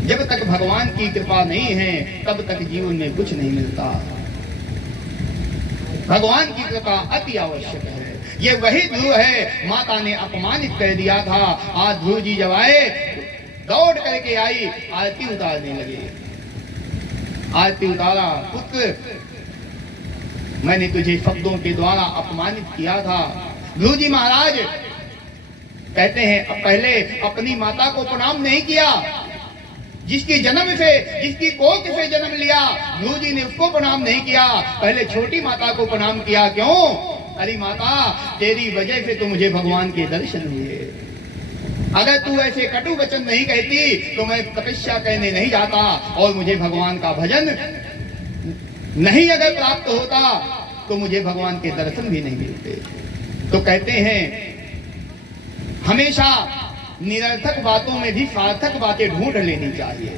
जब तक भगवान की कृपा नहीं है तब तक जीवन में कुछ नहीं मिलता। भगवान की कृपा अति आवश्यक है। ये वही ध्रुव है, माता ने अपमानित कर दिया था। आज ध्रुव जी जब आए दौड़ करके आई, आरती उतारने लगे। आरती उतारा, पुत्र मैंने तुझे शब्दों के द्वारा अपमानित किया था। ध्रुव जी महाराज कहते हैं पहले अपनी माता को प्रणाम नहीं किया, जिसकी जन्म से, जिसकी कोख से जन्म लिया ध्रुव जी ने उसको प्रणाम नहीं किया, पहले छोटी माता को प्रणाम किया। क्यों? अरे माता, तेरी वजह से तो मुझे भगवान के दर्शन हुए। अगर तू ऐसे कटु वचन नहीं कहती तो मैं तपस्या करने नहीं जाता और मुझे भगवान का भजन नहीं अगर प्राप्त होता तो मुझे भगवान के दर्शन भी नहीं मिलते। तो कहते हैं हमेशा निरर्थक बातों में भी सार्थक बातें ढूंढ लेनी चाहिए।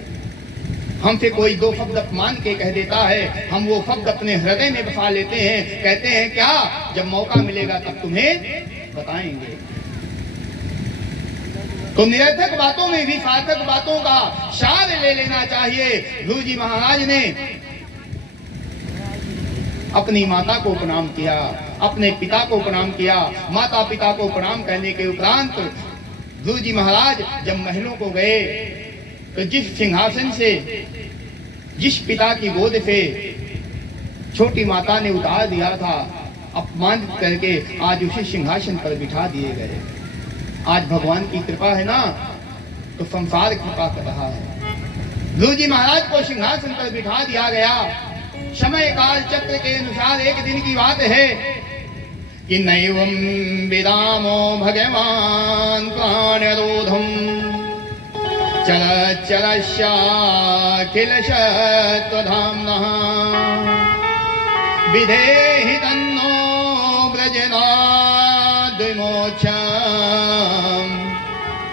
हमसे कोई दो शब्द अपमान के कह देता है, हम वो शब्द अपने हृदय में बसा लेते हैं। कहते हैं क्या, जब मौका मिलेगा तब तुम्हें बताएंगे। तो निरर्थक बातों में भी सार्थक बातों का सार ले लेना चाहिए। ध्रुव जी महाराज ने अपनी माता को प्रणाम किया, अपने पिता को प्रणाम किया। माता पिता को प्रणाम करने के उपरांत ध्रुव जी महाराज जब महलों को गए तो जिस सिंहासन से, जिस पिता की गोद से छोटी माता ने उतार दिया था, अपमानित करके आज उसी सिंहासन पर बिठा दिए गए। आज भगवान की कृपा है ना, तो संसार कृपा कर रहा है। ध्रुव जी महाराज को सिंहासन पर बिठा दिया गया। समय काल चक्र के अनुसार एक दिन की बात है कि नैवं विदामो भगवान प्राणरोधम चल चलश्याखिल शत्वधाम्नः विधेहि तन्नो व्रजनाद् विमोक्षम्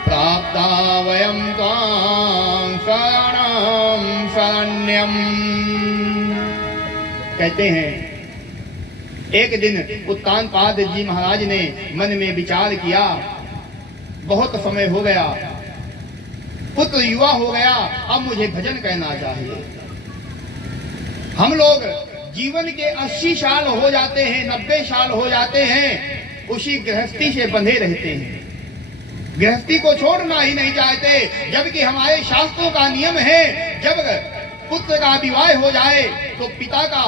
प्राप्ता वयं त्वां शरणं शरण्यम्। कहते हैं एक दिन उत्तानपाद जी महाराज ने मन में विचार किया, बहुत समय हो गया, पुत्र युवा हो गया, अब मुझे भजन करना चाहिए। हम लोग जीवन के 80 साल हो जाते हैं, 90 साल हो जाते हैं, उसी गृहस्थी से बंधे रहते हैं, गृहस्थी को छोड़ना ही नहीं चाहते। जबकि हमारे शास्त्रों का नियम है जब पुत्र का विवाह हो जाए तो पिता का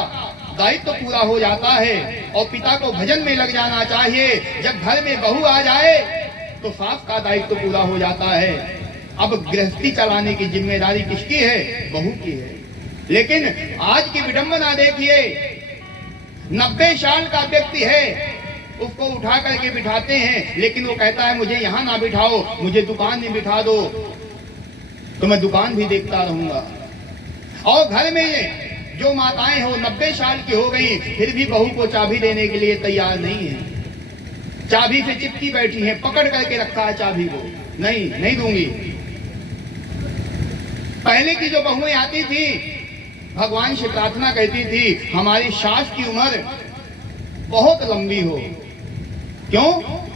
दायित्व पूरा हो जाता है और पिता को भजन में लग जाना चाहिए। जब घर में बहू आ जाए तो सास का दायित्व पूरा हो जाता है। अब गृहस्थी चलाने की जिम्मेदारी किसकी है? बहू की है। लेकिन आज की विडंबना देखिए, 90 साल का व्यक्ति है, उसको उठा करके बिठाते हैं, लेकिन वो कहता है मुझे यहाँ ना बिठाओ, मुझे दुकान में बिठा दो, तो मैं दुकान भी देखता रहूंगा। और घर में जो माताएं हो 90 साल की हो गई, फिर भी बहू को चाबी देने के लिए तैयार नहीं है, चाबी से चिपकी बैठी है, पकड़ करके रखा है चाबी को, नहीं दूंगी। पहले की जो बहुएं आती थी भगवान से प्रार्थना करती थी हमारी सास की उम्र बहुत लंबी हो। क्यों?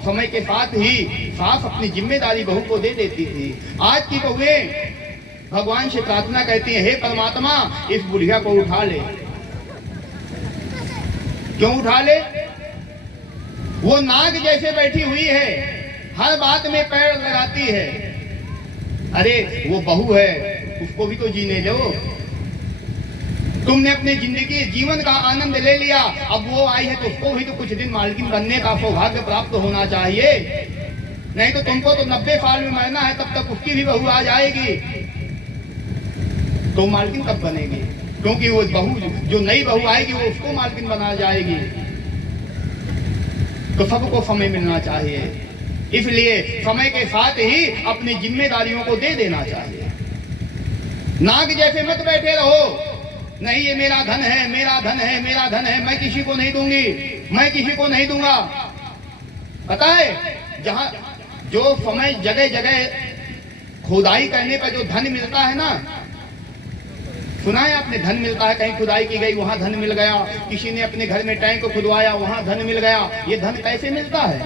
समय के साथ ही सास अपनी जिम्मेदारी बहू को दे देती थी। आज की बहुएं भगवान से प्रार्थना करती हैं, हे परमात्मा इस बुढ़िया को उठा ले। क्यों उठा ले? वो नाग जैसे बैठी हुई है, हर बात में पैर लगाती है। अरे वो बहू है, उसको भी तो जीने दो। तुमने अपने जिंदगी जीवन का आनंद ले लिया, अब वो आई है तो उसको भी तो कुछ दिन मालकिन बनने का सौभाग्य प्राप्त होना चाहिए। नहीं तो तुमको तो 90 साल में मरना है, तब तक उसकी भी बहू आ जाएगी तो मालकिन कब बनेगी? क्योंकि वो बहू जो नई बहू आएगी वो उसको मालकिन बना जाएगी। तो सबको समय मिलना चाहिए, इसलिए समय के साथ ही अपनी जिम्मेदारियों को दे देना चाहिए। नाग जैसे मत बैठे रहो, नहीं ये मेरा धन है, मेरा धन है, मेरा धन है, मैं किसी को नहीं दूंगी, मैं किसी को नहीं दूंगा। पता है जहां जो समय जगह जगह खुदाई करने पर जो धन मिलता है ना, सुना है आपने, धन मिलता है, कहीं खुदाई की गई वहां धन मिल गया, किसी ने अपने घर में टैंक खुदवाया वहां धन मिल गया। ये धन कैसे मिलता है?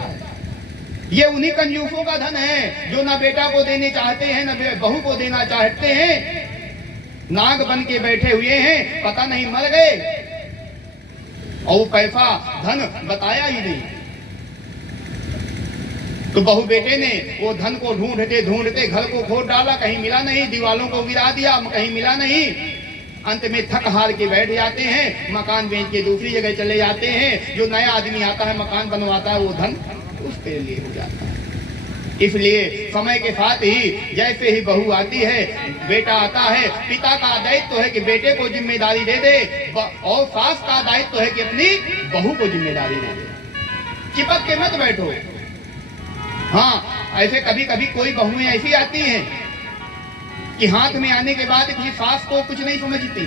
ये उन्हीं कंजूसों का धन है जो ना बेटा को देने चाहते हैं ना बहू को देना चाहते हैं, नाग बन के बैठे हुए हैं, पता नहीं मर गए और पैसा धन बताया ही नहीं। तो बहू बेटे ने वो धन को ढूंढते ढूंढते घर को खोद डाला, कहीं मिला नहीं, दीवालों को गिरा दिया, कहीं मिला नहीं। अंत में थक हार के बैठ जाते हैं, मकान बेच के दूसरी जगह चले जाते हैं। जो नया आदमी आता है मकान बनवाता है, वो धन उसके लिए हो जाता है। इसलिए समय के साथ ही जैसे ही बहू आती है, बेटा आता है, पिता का दायित्व है कि बेटे को जिम्मेदारी दे दे और सास का दायित्व है कि अपनी बहू को जिम्मेदारी दे दे। चिपक के मत बैठो। हाँ, ऐसे कभी कभी कोई बहुएं ऐसी आती हैं कि हाथ में आने के बाद भी सास को कुछ नहीं समझती,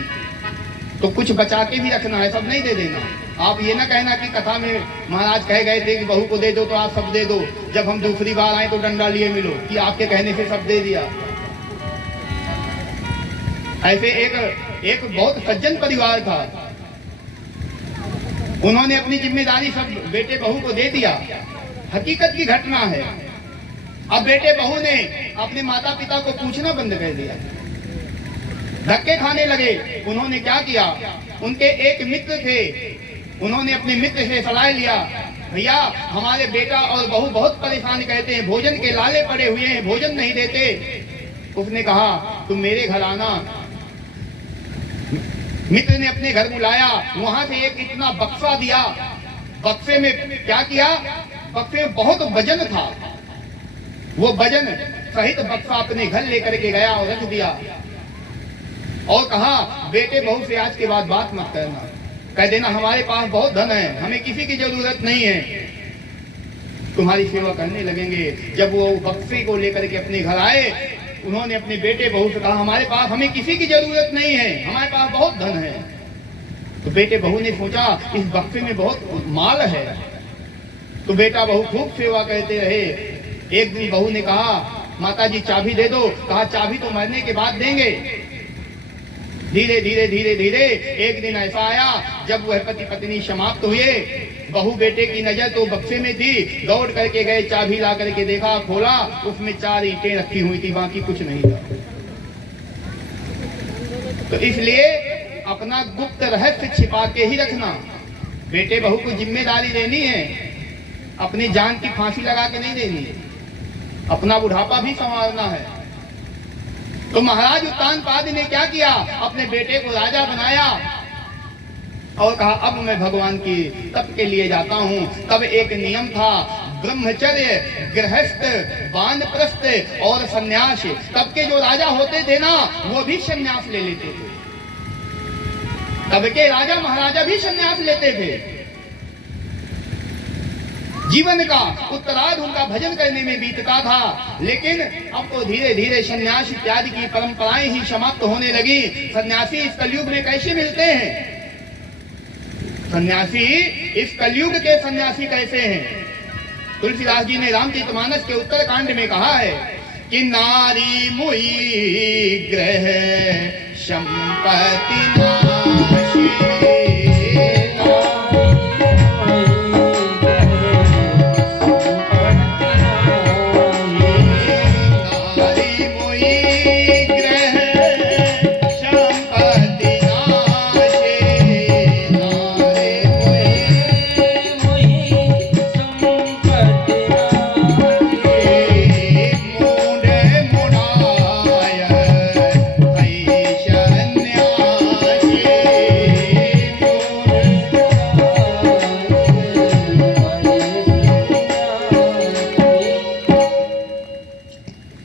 तो कुछ बचा के भी रखना है, सब नहीं दे देना। आप ये ना कहना कि कथा में महाराज कह गए थे कि बहू को दे दो तो आप सब दे दो, जब हम दूसरी बार आए तो डंडा लिए मिलो, कि आपके कहने से सब दे दिया। ऐसे एक बहुत सज्जन परिवार था, उन्होंने अपनी जिम्मेदारी सब बेटे बहू को दे दिया। हकीकत की घटना है। अब बेटे बहू ने अपने माता पिता को पूछना बंद कर दिया, धक्के खाने लगे। उन्होंने क्या किया, उनके एक मित्र थे, उन्होंने अपने मित्र से सलाह लिया, भैया हमारे बेटा और बहू बहुत परेशान कहते हैं, भोजन के लाले पड़े हुए हैं, भोजन नहीं देते। उसने कहा तुम मेरे घर आना। मित्र ने अपने घर बुलाया, वहां से एक इतना बक्सा दिया। बक्से में क्या किया, बक्से में बहुत वजन था, वो वजन सहित बक्सा अपने घर लेकर के गया और रख दिया और कहा बेटे बहू से आज के बाद बात मत करना, कह देना हमारे पास बहुत धन है, हमें किसी की जरूरत नहीं है, तुम्हारी सेवा करने लगेंगे। जब वो बक्से को लेकर के अपने घर आए, उन्होंने अपने बेटे बहू से कहा हमारे पास हमें किसी की जरूरत नहीं है, हमारे पास बहुत धन है। तो बेटे बहू ने सोचा इस बक्से में बहुत माल है, तो बेटा बहू खूब सेवा करते रहे। एक दिन बहू ने कहा माताजी चाबी दे दो, कहा चाबी तो मरने के बाद देंगे। धीरे धीरे धीरे धीरे एक दिन ऐसा आया जब वह पति पत्नी समाप्त हुए, बहू बेटे की नजर तो बक्से में थी, दौड़ करके गए, चाबी ला करके देखा, खोला, उसमें 4 ईंटें रखी हुई थी, बाकी कुछ नहीं था। तो इसलिए अपना गुप्त रहस्य छिपा के ही रखना। बेटे बहू को जिम्मेदारी देनी है, अपनी जान की फांसी लगा के नहीं देनी, अपना बुढ़ापा भी संवारना है। तो महाराज उत्तानपाद ने क्या किया, अपने बेटे को राजा बनाया और कहा अब मैं भगवान की तप के लिए जाता हूं। तब एक नियम था, ब्रह्मचर्य, गृहस्थ, वानप्रस्थ और सन्यास। तब के जो राजा होते थे ना, वो भी सन्यास ले लेते थे। तब के राजा महाराजा भी सन्यास लेते थे। जीवन का उत्तरार्ध उनका भजन करने में बीतता था, लेकिन अब तो धीरे धीरे सन्यास इत्यादि की परंपराएं ही समाप्त होने लगी। सन्यासी इस कलयुग में कैसे मिलते हैं, सन्यासी इस कलयुग के सन्यासी कैसे हैं? तुलसीदास जी ने रामचरितमानस के उत्तरकांड में कहा है कि नारी मुई ग्रह संपत्ति नाशी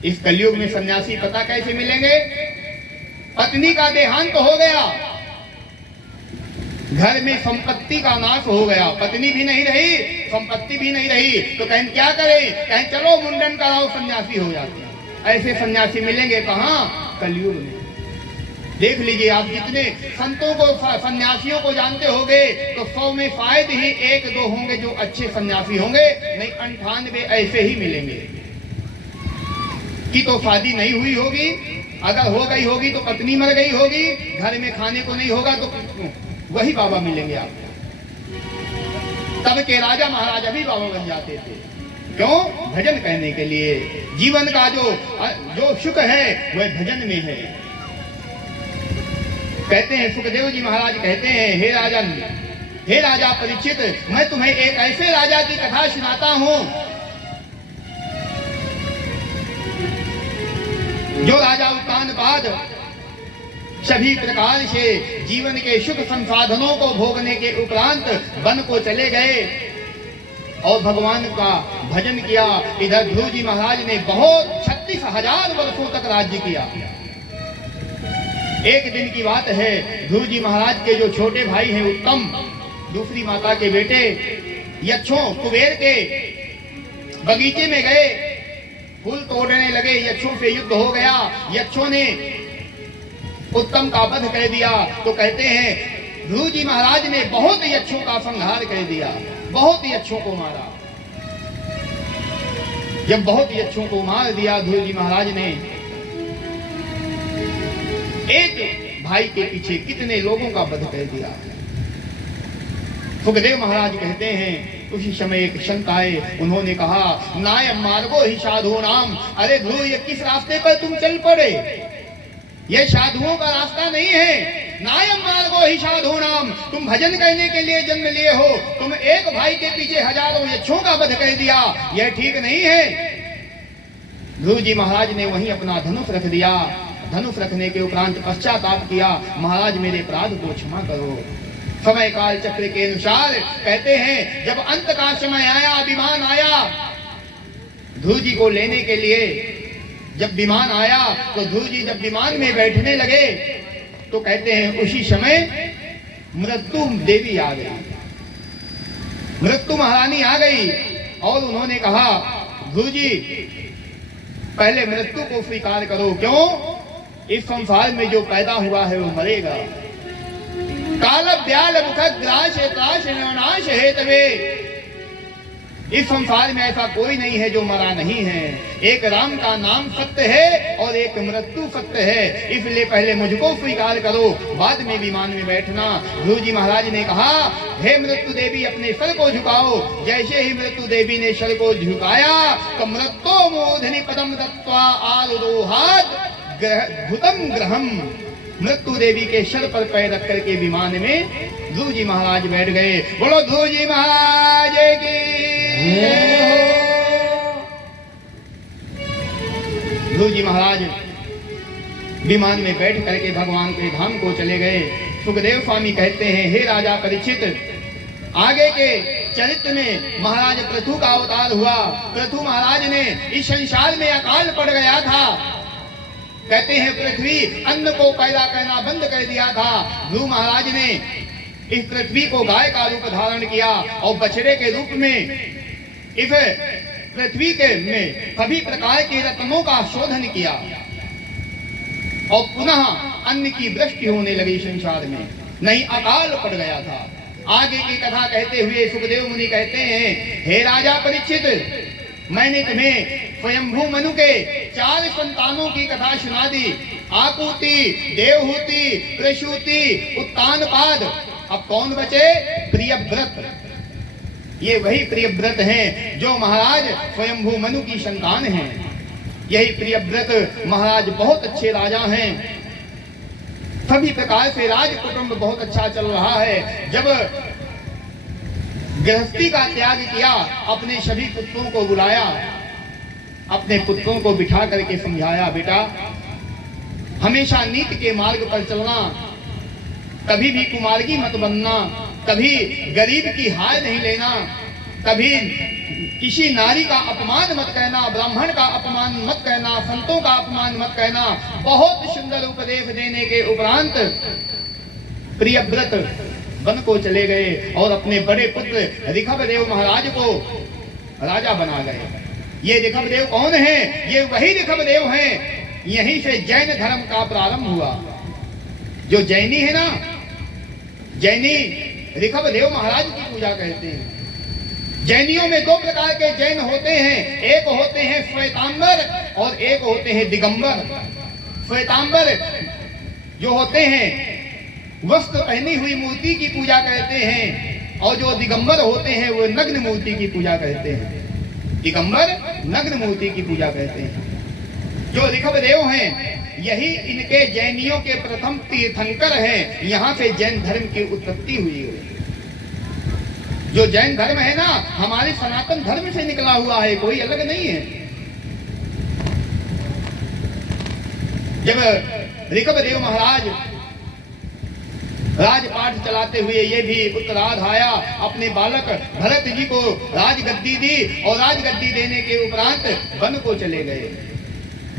इस कलयुग में सन्यासी पता कैसे मिलेंगे? पत्नी का देहांत हो गया, घर में संपत्ति का नाश हो गया, पत्नी भी नहीं रही, संपत्ति भी नहीं रही, तो कहें क्या करें? कहें चलो मुंडन कराओ, सन्यासी हो जाते हैं। ऐसे सन्यासी मिलेंगे कहाँ? कलयुग में। देख लीजिए आप जितने संतों को सन्यासियों को जानते होंगे तो 100 में शायद ही 1-2 होंगे जो अच्छे सन्यासी होंगे, नहीं 98 ऐसे ही मिलेंगे कि तो शादी नहीं हुई होगी, अगर हो गई होगी तो पत्नी मर गई होगी, घर में खाने को नहीं होगा, तो वही बाबा मिलेंगे आपको। तब के राजा महाराजा भी बाबा बन जाते थे। क्यों? भजन करने के लिए। जीवन का जो सुख है वह भजन में है। कहते हैं सुखदेव जी महाराज कहते हैं, हे राजा परीक्षित, मैं तुम्हें एक ऐसे राजा की कथा सुनाता हूं जो राजा उत्तान बाद सभी प्रकार से जीवन के सुख संसाधनों को भोगने के उपरांत वन को चले गए और भगवान का भजन किया। इधर ध्रुव जी महाराज ने बहुत 36,000 वर्षों तक राज्य किया। एक दिन की बात है, ध्रुव जी महाराज के जो छोटे भाई हैं उत्तम, दूसरी माता के बेटे यक्षों कुबेर के बगीचे में गए, फूल तोड़ने लगे, यक्षों से युद्ध हो गया, यक्षों ने उत्तम का वध कर दिया। तो कहते हैं ध्रुव जी महाराज ने बहुत यक्षों का संहार कर दिया, बहुत यक्षों को मारा। जब बहुत यक्षों को मार दिया ध्रुव जी महाराज ने, एक भाई के पीछे कितने लोगों का वध कर दिया। सुखदेव महाराज कहते हैं उसी समय एक संत आए, उन्होंने कहा नायम मार्गो ही साधु नाम। अरे ध्रुव, ये किस रास्ते पर तुम चल पड़े? ये साधुओं का रास्ता नहीं है। नायम मार्गो ही साधु नाम, तुम भजन करने के लिए जन्म लिए हो, तुम एक भाई के पीछे हजारों यक्षों का वध कर दिया, यह ठीक नहीं है। ध्रुव जी महाराज ने वहीं अपना धनुष रख दिया। धनुष रखने के उपरांत पश्चाताप किया, महाराज मेरे अपराध को क्षमा करो। समय काल चक्र के अनुसार कहते हैं जब अंत का समय आया, विमान आया ध्रुव जी को लेने के लिए, जब विमान आया तो ध्रुव जी जब विमान में बैठने लगे तो कहते हैं उसी समय मृत्यु देवी आ गई, मृत्यु महारानी आ गई और उन्होंने कहा ध्रुव जी पहले मृत्यु को स्वीकार करो। क्यों? इस संसार में जो पैदा हुआ है वो मरेगा। काल ब्याल मुख ग्रास त्रास नाश है तवे, इस संसार में ऐसा कोई नहीं है जो मरा नहीं है। एक राम का नाम सत्य है और एक मृत्यु सत्य है, इसलिए पहले मुझको स्वीकार करो, बाद में विमान में बैठना। ध्रुव जी महाराज ने कहा हे मृत्यु देवी अपने सर को झुकाओ। जैसे ही मृत्यु देवी ने सर को झुकाया तो मृत्यो मूर्धनि पदम दत्वा आरुरोहात् भूतम ग्रहम, मृत्यु देवी के सर पर पैर रख करके विमान में ध्रुव जी महाराज बैठ गए। बोलो ध्रुव जी महाराज की। ध्रुव जी महाराज विमान में बैठ करके भगवान के धाम को चले गए। सुखदेव स्वामी कहते हैं हे राजा परीक्षित, आगे के चरित्र में महाराज पृथु का अवतार हुआ। पृथु महाराज ने इस संसार में अकाल पड़ गया था। कहते हैं पृथ्वी अन्न को पैदा करना बंद कर दिया था। ध्रुव महाराज ने इस पृथ्वी को गाय का रूप धारण किया और बछड़े के रूप में इस पृथ्वी के में सभी प्रकार के रत्नों का शोधन किया और पुनः अन्न की वृष्टि होने लगी संसार में, नहीं अकाल पड़ गया था। आगे की कथा कहते हुए सुखदेव मुनि कहते हैं हे राजा परीक्षित, मैंने तुम्हें स्वयंभू मनु के 4 संतानों की कथा सुना दी। आकुति, देवहूति, प्रसूति, उत्तानपाद। अब कौन बचे? प्रियव्रत। ये वही प्रियव्रत हैं जो महाराज स्वयंभू मनु की संतान हैं। यही प्रियव्रत महाराज बहुत अच्छे राजा हैं। सभी प्रकार से राज कुटुंब बहुत अच्छा चल रहा है। जब गृहस्थी का त्याग किया, अपने सभी पुत्रों को बुलाया, अपने पुत्रों को बिठा करके समझाया, बेटा हमेशा नीति के मार्ग पर चलना, कभी भी कुमार्गी मत बनना, कभी गरीब की हार नहीं लेना, कभी किसी नारी का अपमान मत कहना, ब्राह्मण का अपमान मत कहना, संतों का अपमान मत कहना। बहुत सुंदर उपदेश देने के उपरांत प्रियव्रत वन को चले गए और अपने बड़े पुत्र ऋषभदेव महाराज को राजा बना गए। ये ऋषभदेव कौन है? ये वही ऋषभदेव हैं। यहीं से जैन धर्म का प्रारंभ हुआ। जो जैनी है ना, जैनी ऋषभदेव महाराज की पूजा करते हैं। जैनियों में दो प्रकार के जैन होते हैं, एक होते हैं श्वेतांबर और एक होते हैं दिगंबर। श्वेतांबर जो होते हैं वस्त्र पहनी हुई मूर्ति की पूजा करते हैं, और जो दिगंबर होते हैं वो नग्न मूर्ति की पूजा करते हैं। दिगंबर नग्न मूर्ति की पूजा करते हैं। जो ऋषभदेव हैं यही इनके जैनियों के प्रथम तीर्थंकर हैं। यहाँ से जैन धर्म की उत्पत्ति हुई है। जो जैन धर्म है ना, हमारे सनातन धर्म से निकला हुआ है, कोई अलग नहीं है। जब ऋषभदेव महाराज राजपाट चलाते हुए ये भी उत्तरार्ध आया, अपने बालक भरत जी को राजगद्दी दी और राजगद्दी देने के उपरांत वन को चले गए।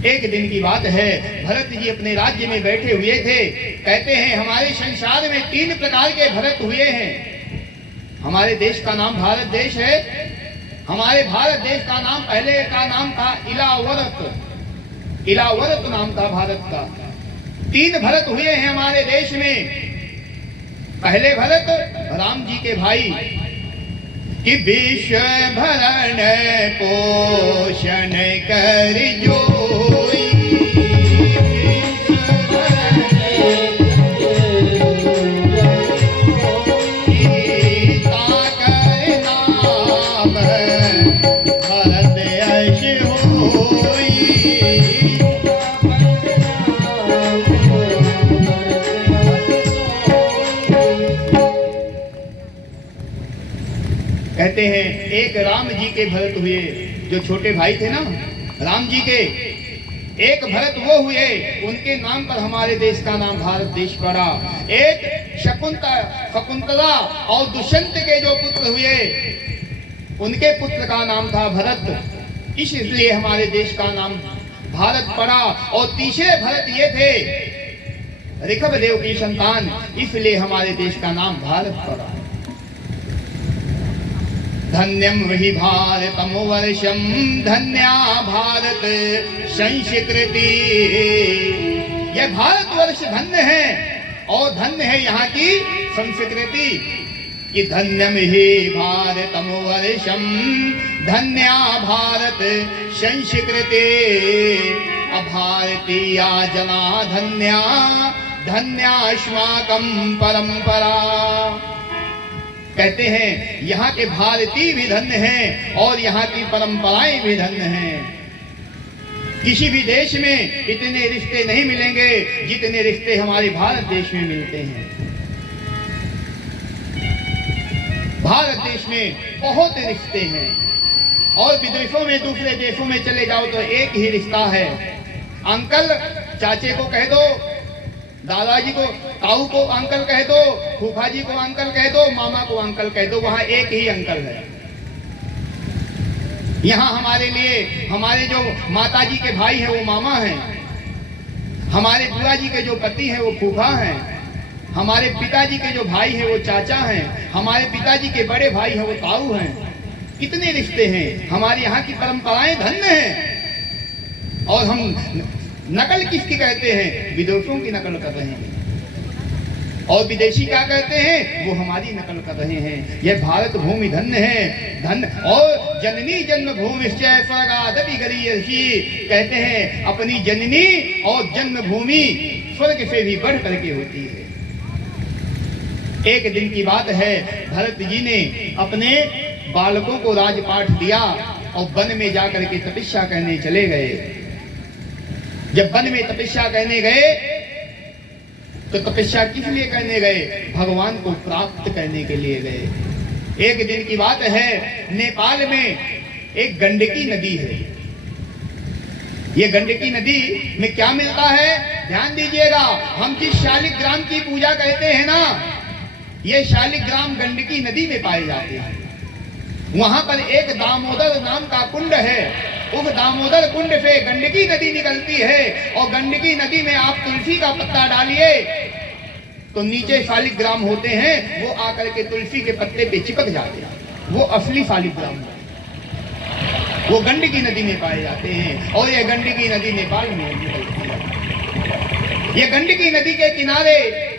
एक दिन की बात है, भरत जी अपने राज्य में बैठे हुए थे। कहते हैं हमारे संसार में 3 प्रकार के भरत हुए हैं। हमारे देश का नाम भारत देश है। हमारे भारत देश का नाम, पहले का नाम था इलावरत। इलावरत नाम था भारत का। 3 भरत हुए हैं हमारे देश में। पहले भरत राम जी के भाई कि विश्व भरण पोषण कर जोई, कहते हैं एक राम जी के भरत हुए, जो छोटे भाई थे ना राम जी के, एक भरत वो हुए, उनके नाम पर हमारे देश का नाम भारत देश पड़ा। एक शकुंतला और दुष्यंत के जो पुत्र हुए, उनके पुत्र का नाम था भरत, इसलिए हमारे देश का नाम भारत पड़ा। और तीसरे भरत ये थे ऋषभदेव की संतान, इसलिए हमारे देश का नाम भारत पड़ा। धन्यम वही भारतम वर्षम, धन्या भारत संस्कृति। यह भारतवर्ष धन्य है और धन्य है यहाँ की संस्कृति। कि धन्यम ही भारतम वर्षम, धन्या भारत संस्कृति। अभारतीया जना धन्या, धन्यास्माकं परंपरा। कहते हैं यहाँ के भारतीय भी धन्य हैं और यहाँ की परंपराएं भी धन्य हैं। किसी भी देश में इतने रिश्ते नहीं मिलेंगे जितने रिश्ते हमारे भारत देश में मिलते हैं। भारत देश में बहुत रिश्ते हैं और विदेशों में, दूसरे देशों में चले जाओ तो एक ही रिश्ता है। अंकल चाचे को कह दो, दादाजी को, ताऊ को अंकल कह दो, फूफा जी को अंकल कह दो, मामा को अंकल कह दो, वहां एक ही अंकल है। यहाँ हमारे लिए हमारे जो माता जी के भाई हैं वो मामा हैं, हमारे बुआ जी के जो पति हैं वो फूफा हैं, हमारे पिताजी के जो भाई हैं वो चाचा हैं, हमारे पिताजी के बड़े भाई हैं वो ताऊ हैं। कितने रिश्ते हैं। हमारे यहाँ की परंपराएं धन्य हैं और हम नकल किसकी कहते हैं? विदेशों की नकल कर रहे हैं। और विदेशी क्या कहते हैं, वो हमारी नकल कर रहे हैं। यह भारत भूमि धन्य है, धन्य। और जननी जन्मभूमि स्वर्गादपि गरीयसी, कहते हैं अपनी जननी और जन्मभूमि स्वर्ग से भी बढ़ करके होती है। एक दिन की बात है, भरत जी ने अपने बालकों को राजपाठ दिया और वन में जाकर के तपस्या करने चले गए। जब वन में तपस्या करने गए तो तपस्या किस लिए करने गए, भगवान को प्राप्त करने के लिए गए। एक दिन की बात है, नेपाल में एक गंडकी नदी है। ये गंडकी नदी में क्या मिलता है, ध्यान दीजिएगा। हम जिस शालिग्राम की पूजा कहते हैं ना, ये शालिग्राम गंडकी नदी में पाए जाते हैं। वहां पर एक दामोदर नाम का कुंड है। उस दामोदर कुंड से गंडकी नदी निकलती है और गंडकी नदी में आप तुलसी का पत्ता डालिए तो नीचे शालिग्राम होते हैं, वो आकर के तुलसी के पत्ते पे चिपक जाते हैं। वो असली शालिग्राम है, वो गंडकी नदी में पाए जाते हैं। और ये गंडकी नदी नेपाल में निकलती है। ये गंडकी नदी के किनारे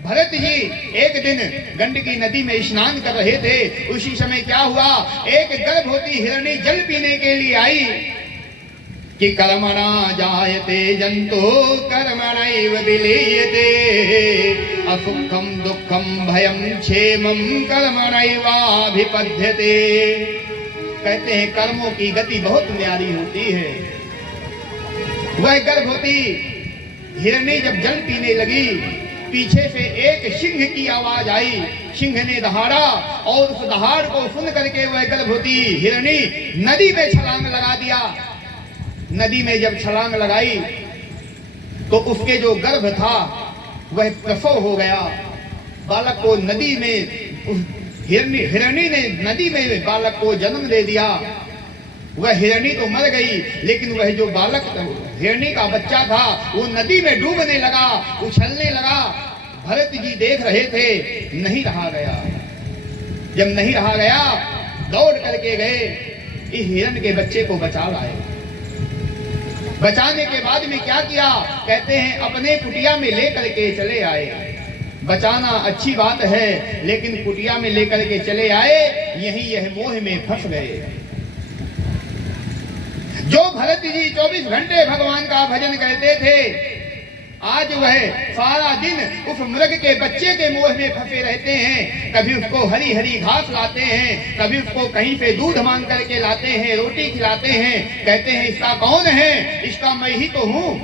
भरत जी एक दिन गंडकी नदी में स्नान कर रहे थे। उसी समय क्या हुआ, एक गर्भवती हिरणी जल पीने के लिए आई कि कर्मणा जायते जंतु कर्मणैव विलीयते, असुखम दुखम भयम क्षेमम कर्मणैवाभिपद्यते। कहते हैं कर्मों की गति बहुत न्यारी होती है। वह गर्भवती हिरणी जब जल पीने लगी, पीछे से एक सिंह की आवाज आई। सिंह ने दहाड़ा और उस दहाड़ को सुन करके वह गर्भवती हिरणी नदी में छलांग लगा दिया। नदी में जब छलांग लगाई तो उसके जो गर्भ था वह प्रसव हो गया। बालक को नदी में, हिरणी ने नदी में बालक को जन्म दे दिया। वह हिरणी तो मर गई, लेकिन वह जो बालक हिरणी का बच्चा था वो नदी में डूबने लगा, उछलने लगा। भरत जी देख रहे थे, नहीं रहा गया। जब नहीं रहा गया, दौड़ करके गए, इस हिरण के बच्चे को बचा लाए। बचाने के बाद में क्या किया, कहते हैं अपने कुटिया में लेकर के चले आए। बचाना अच्छी बात है, लेकिन कुटिया में लेकर के चले आए, यही यह मोह में फंस गए। जो भरत जी 24 घंटे भगवान का भजन करते थे, आज वह सारा दिन उस मृग के बच्चे के मोह में फंसे रहते हैं। कभी उसको हरी हरी घास लाते हैं, कभी उसको कहीं से दूध मांग करके लाते हैं, रोटी खिलाते हैं। कहते हैं इसका कौन है, इसका मैं ही तो हूं,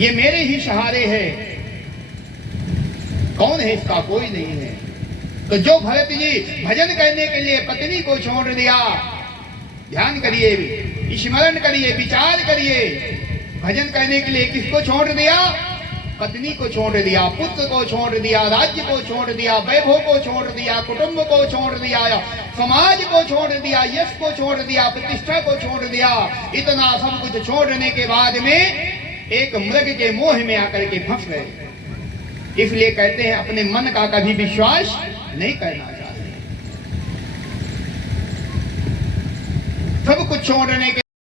ये मेरे ही सहारे है, कौन है इसका, कोई नहीं है। तो जो भरत जी भजन करने के लिए पत्नी को छोड़ दिया, ध्यान करिए, स्मरण करिए, विचार करिए, भजन करने के लिए किसको छोड़ दिया, पत्नी को छोड़ दिया, पुत्र को छोड़ दिया, राज्य को छोड़ दिया, वैभव को छोड़ दिया, कुटुंब को छोड़ दिया, समाज को छोड़ दिया, यश को छोड़ दिया, प्रतिष्ठा को छोड़ दिया। इतना सब कुछ छोड़ने के बाद में एक मृग के मोह में आकर के फंस गए। इसलिए कहते हैं अपने मन का कभी विश्वास नहीं करना चाहिए। सब कुछ छोड़ने के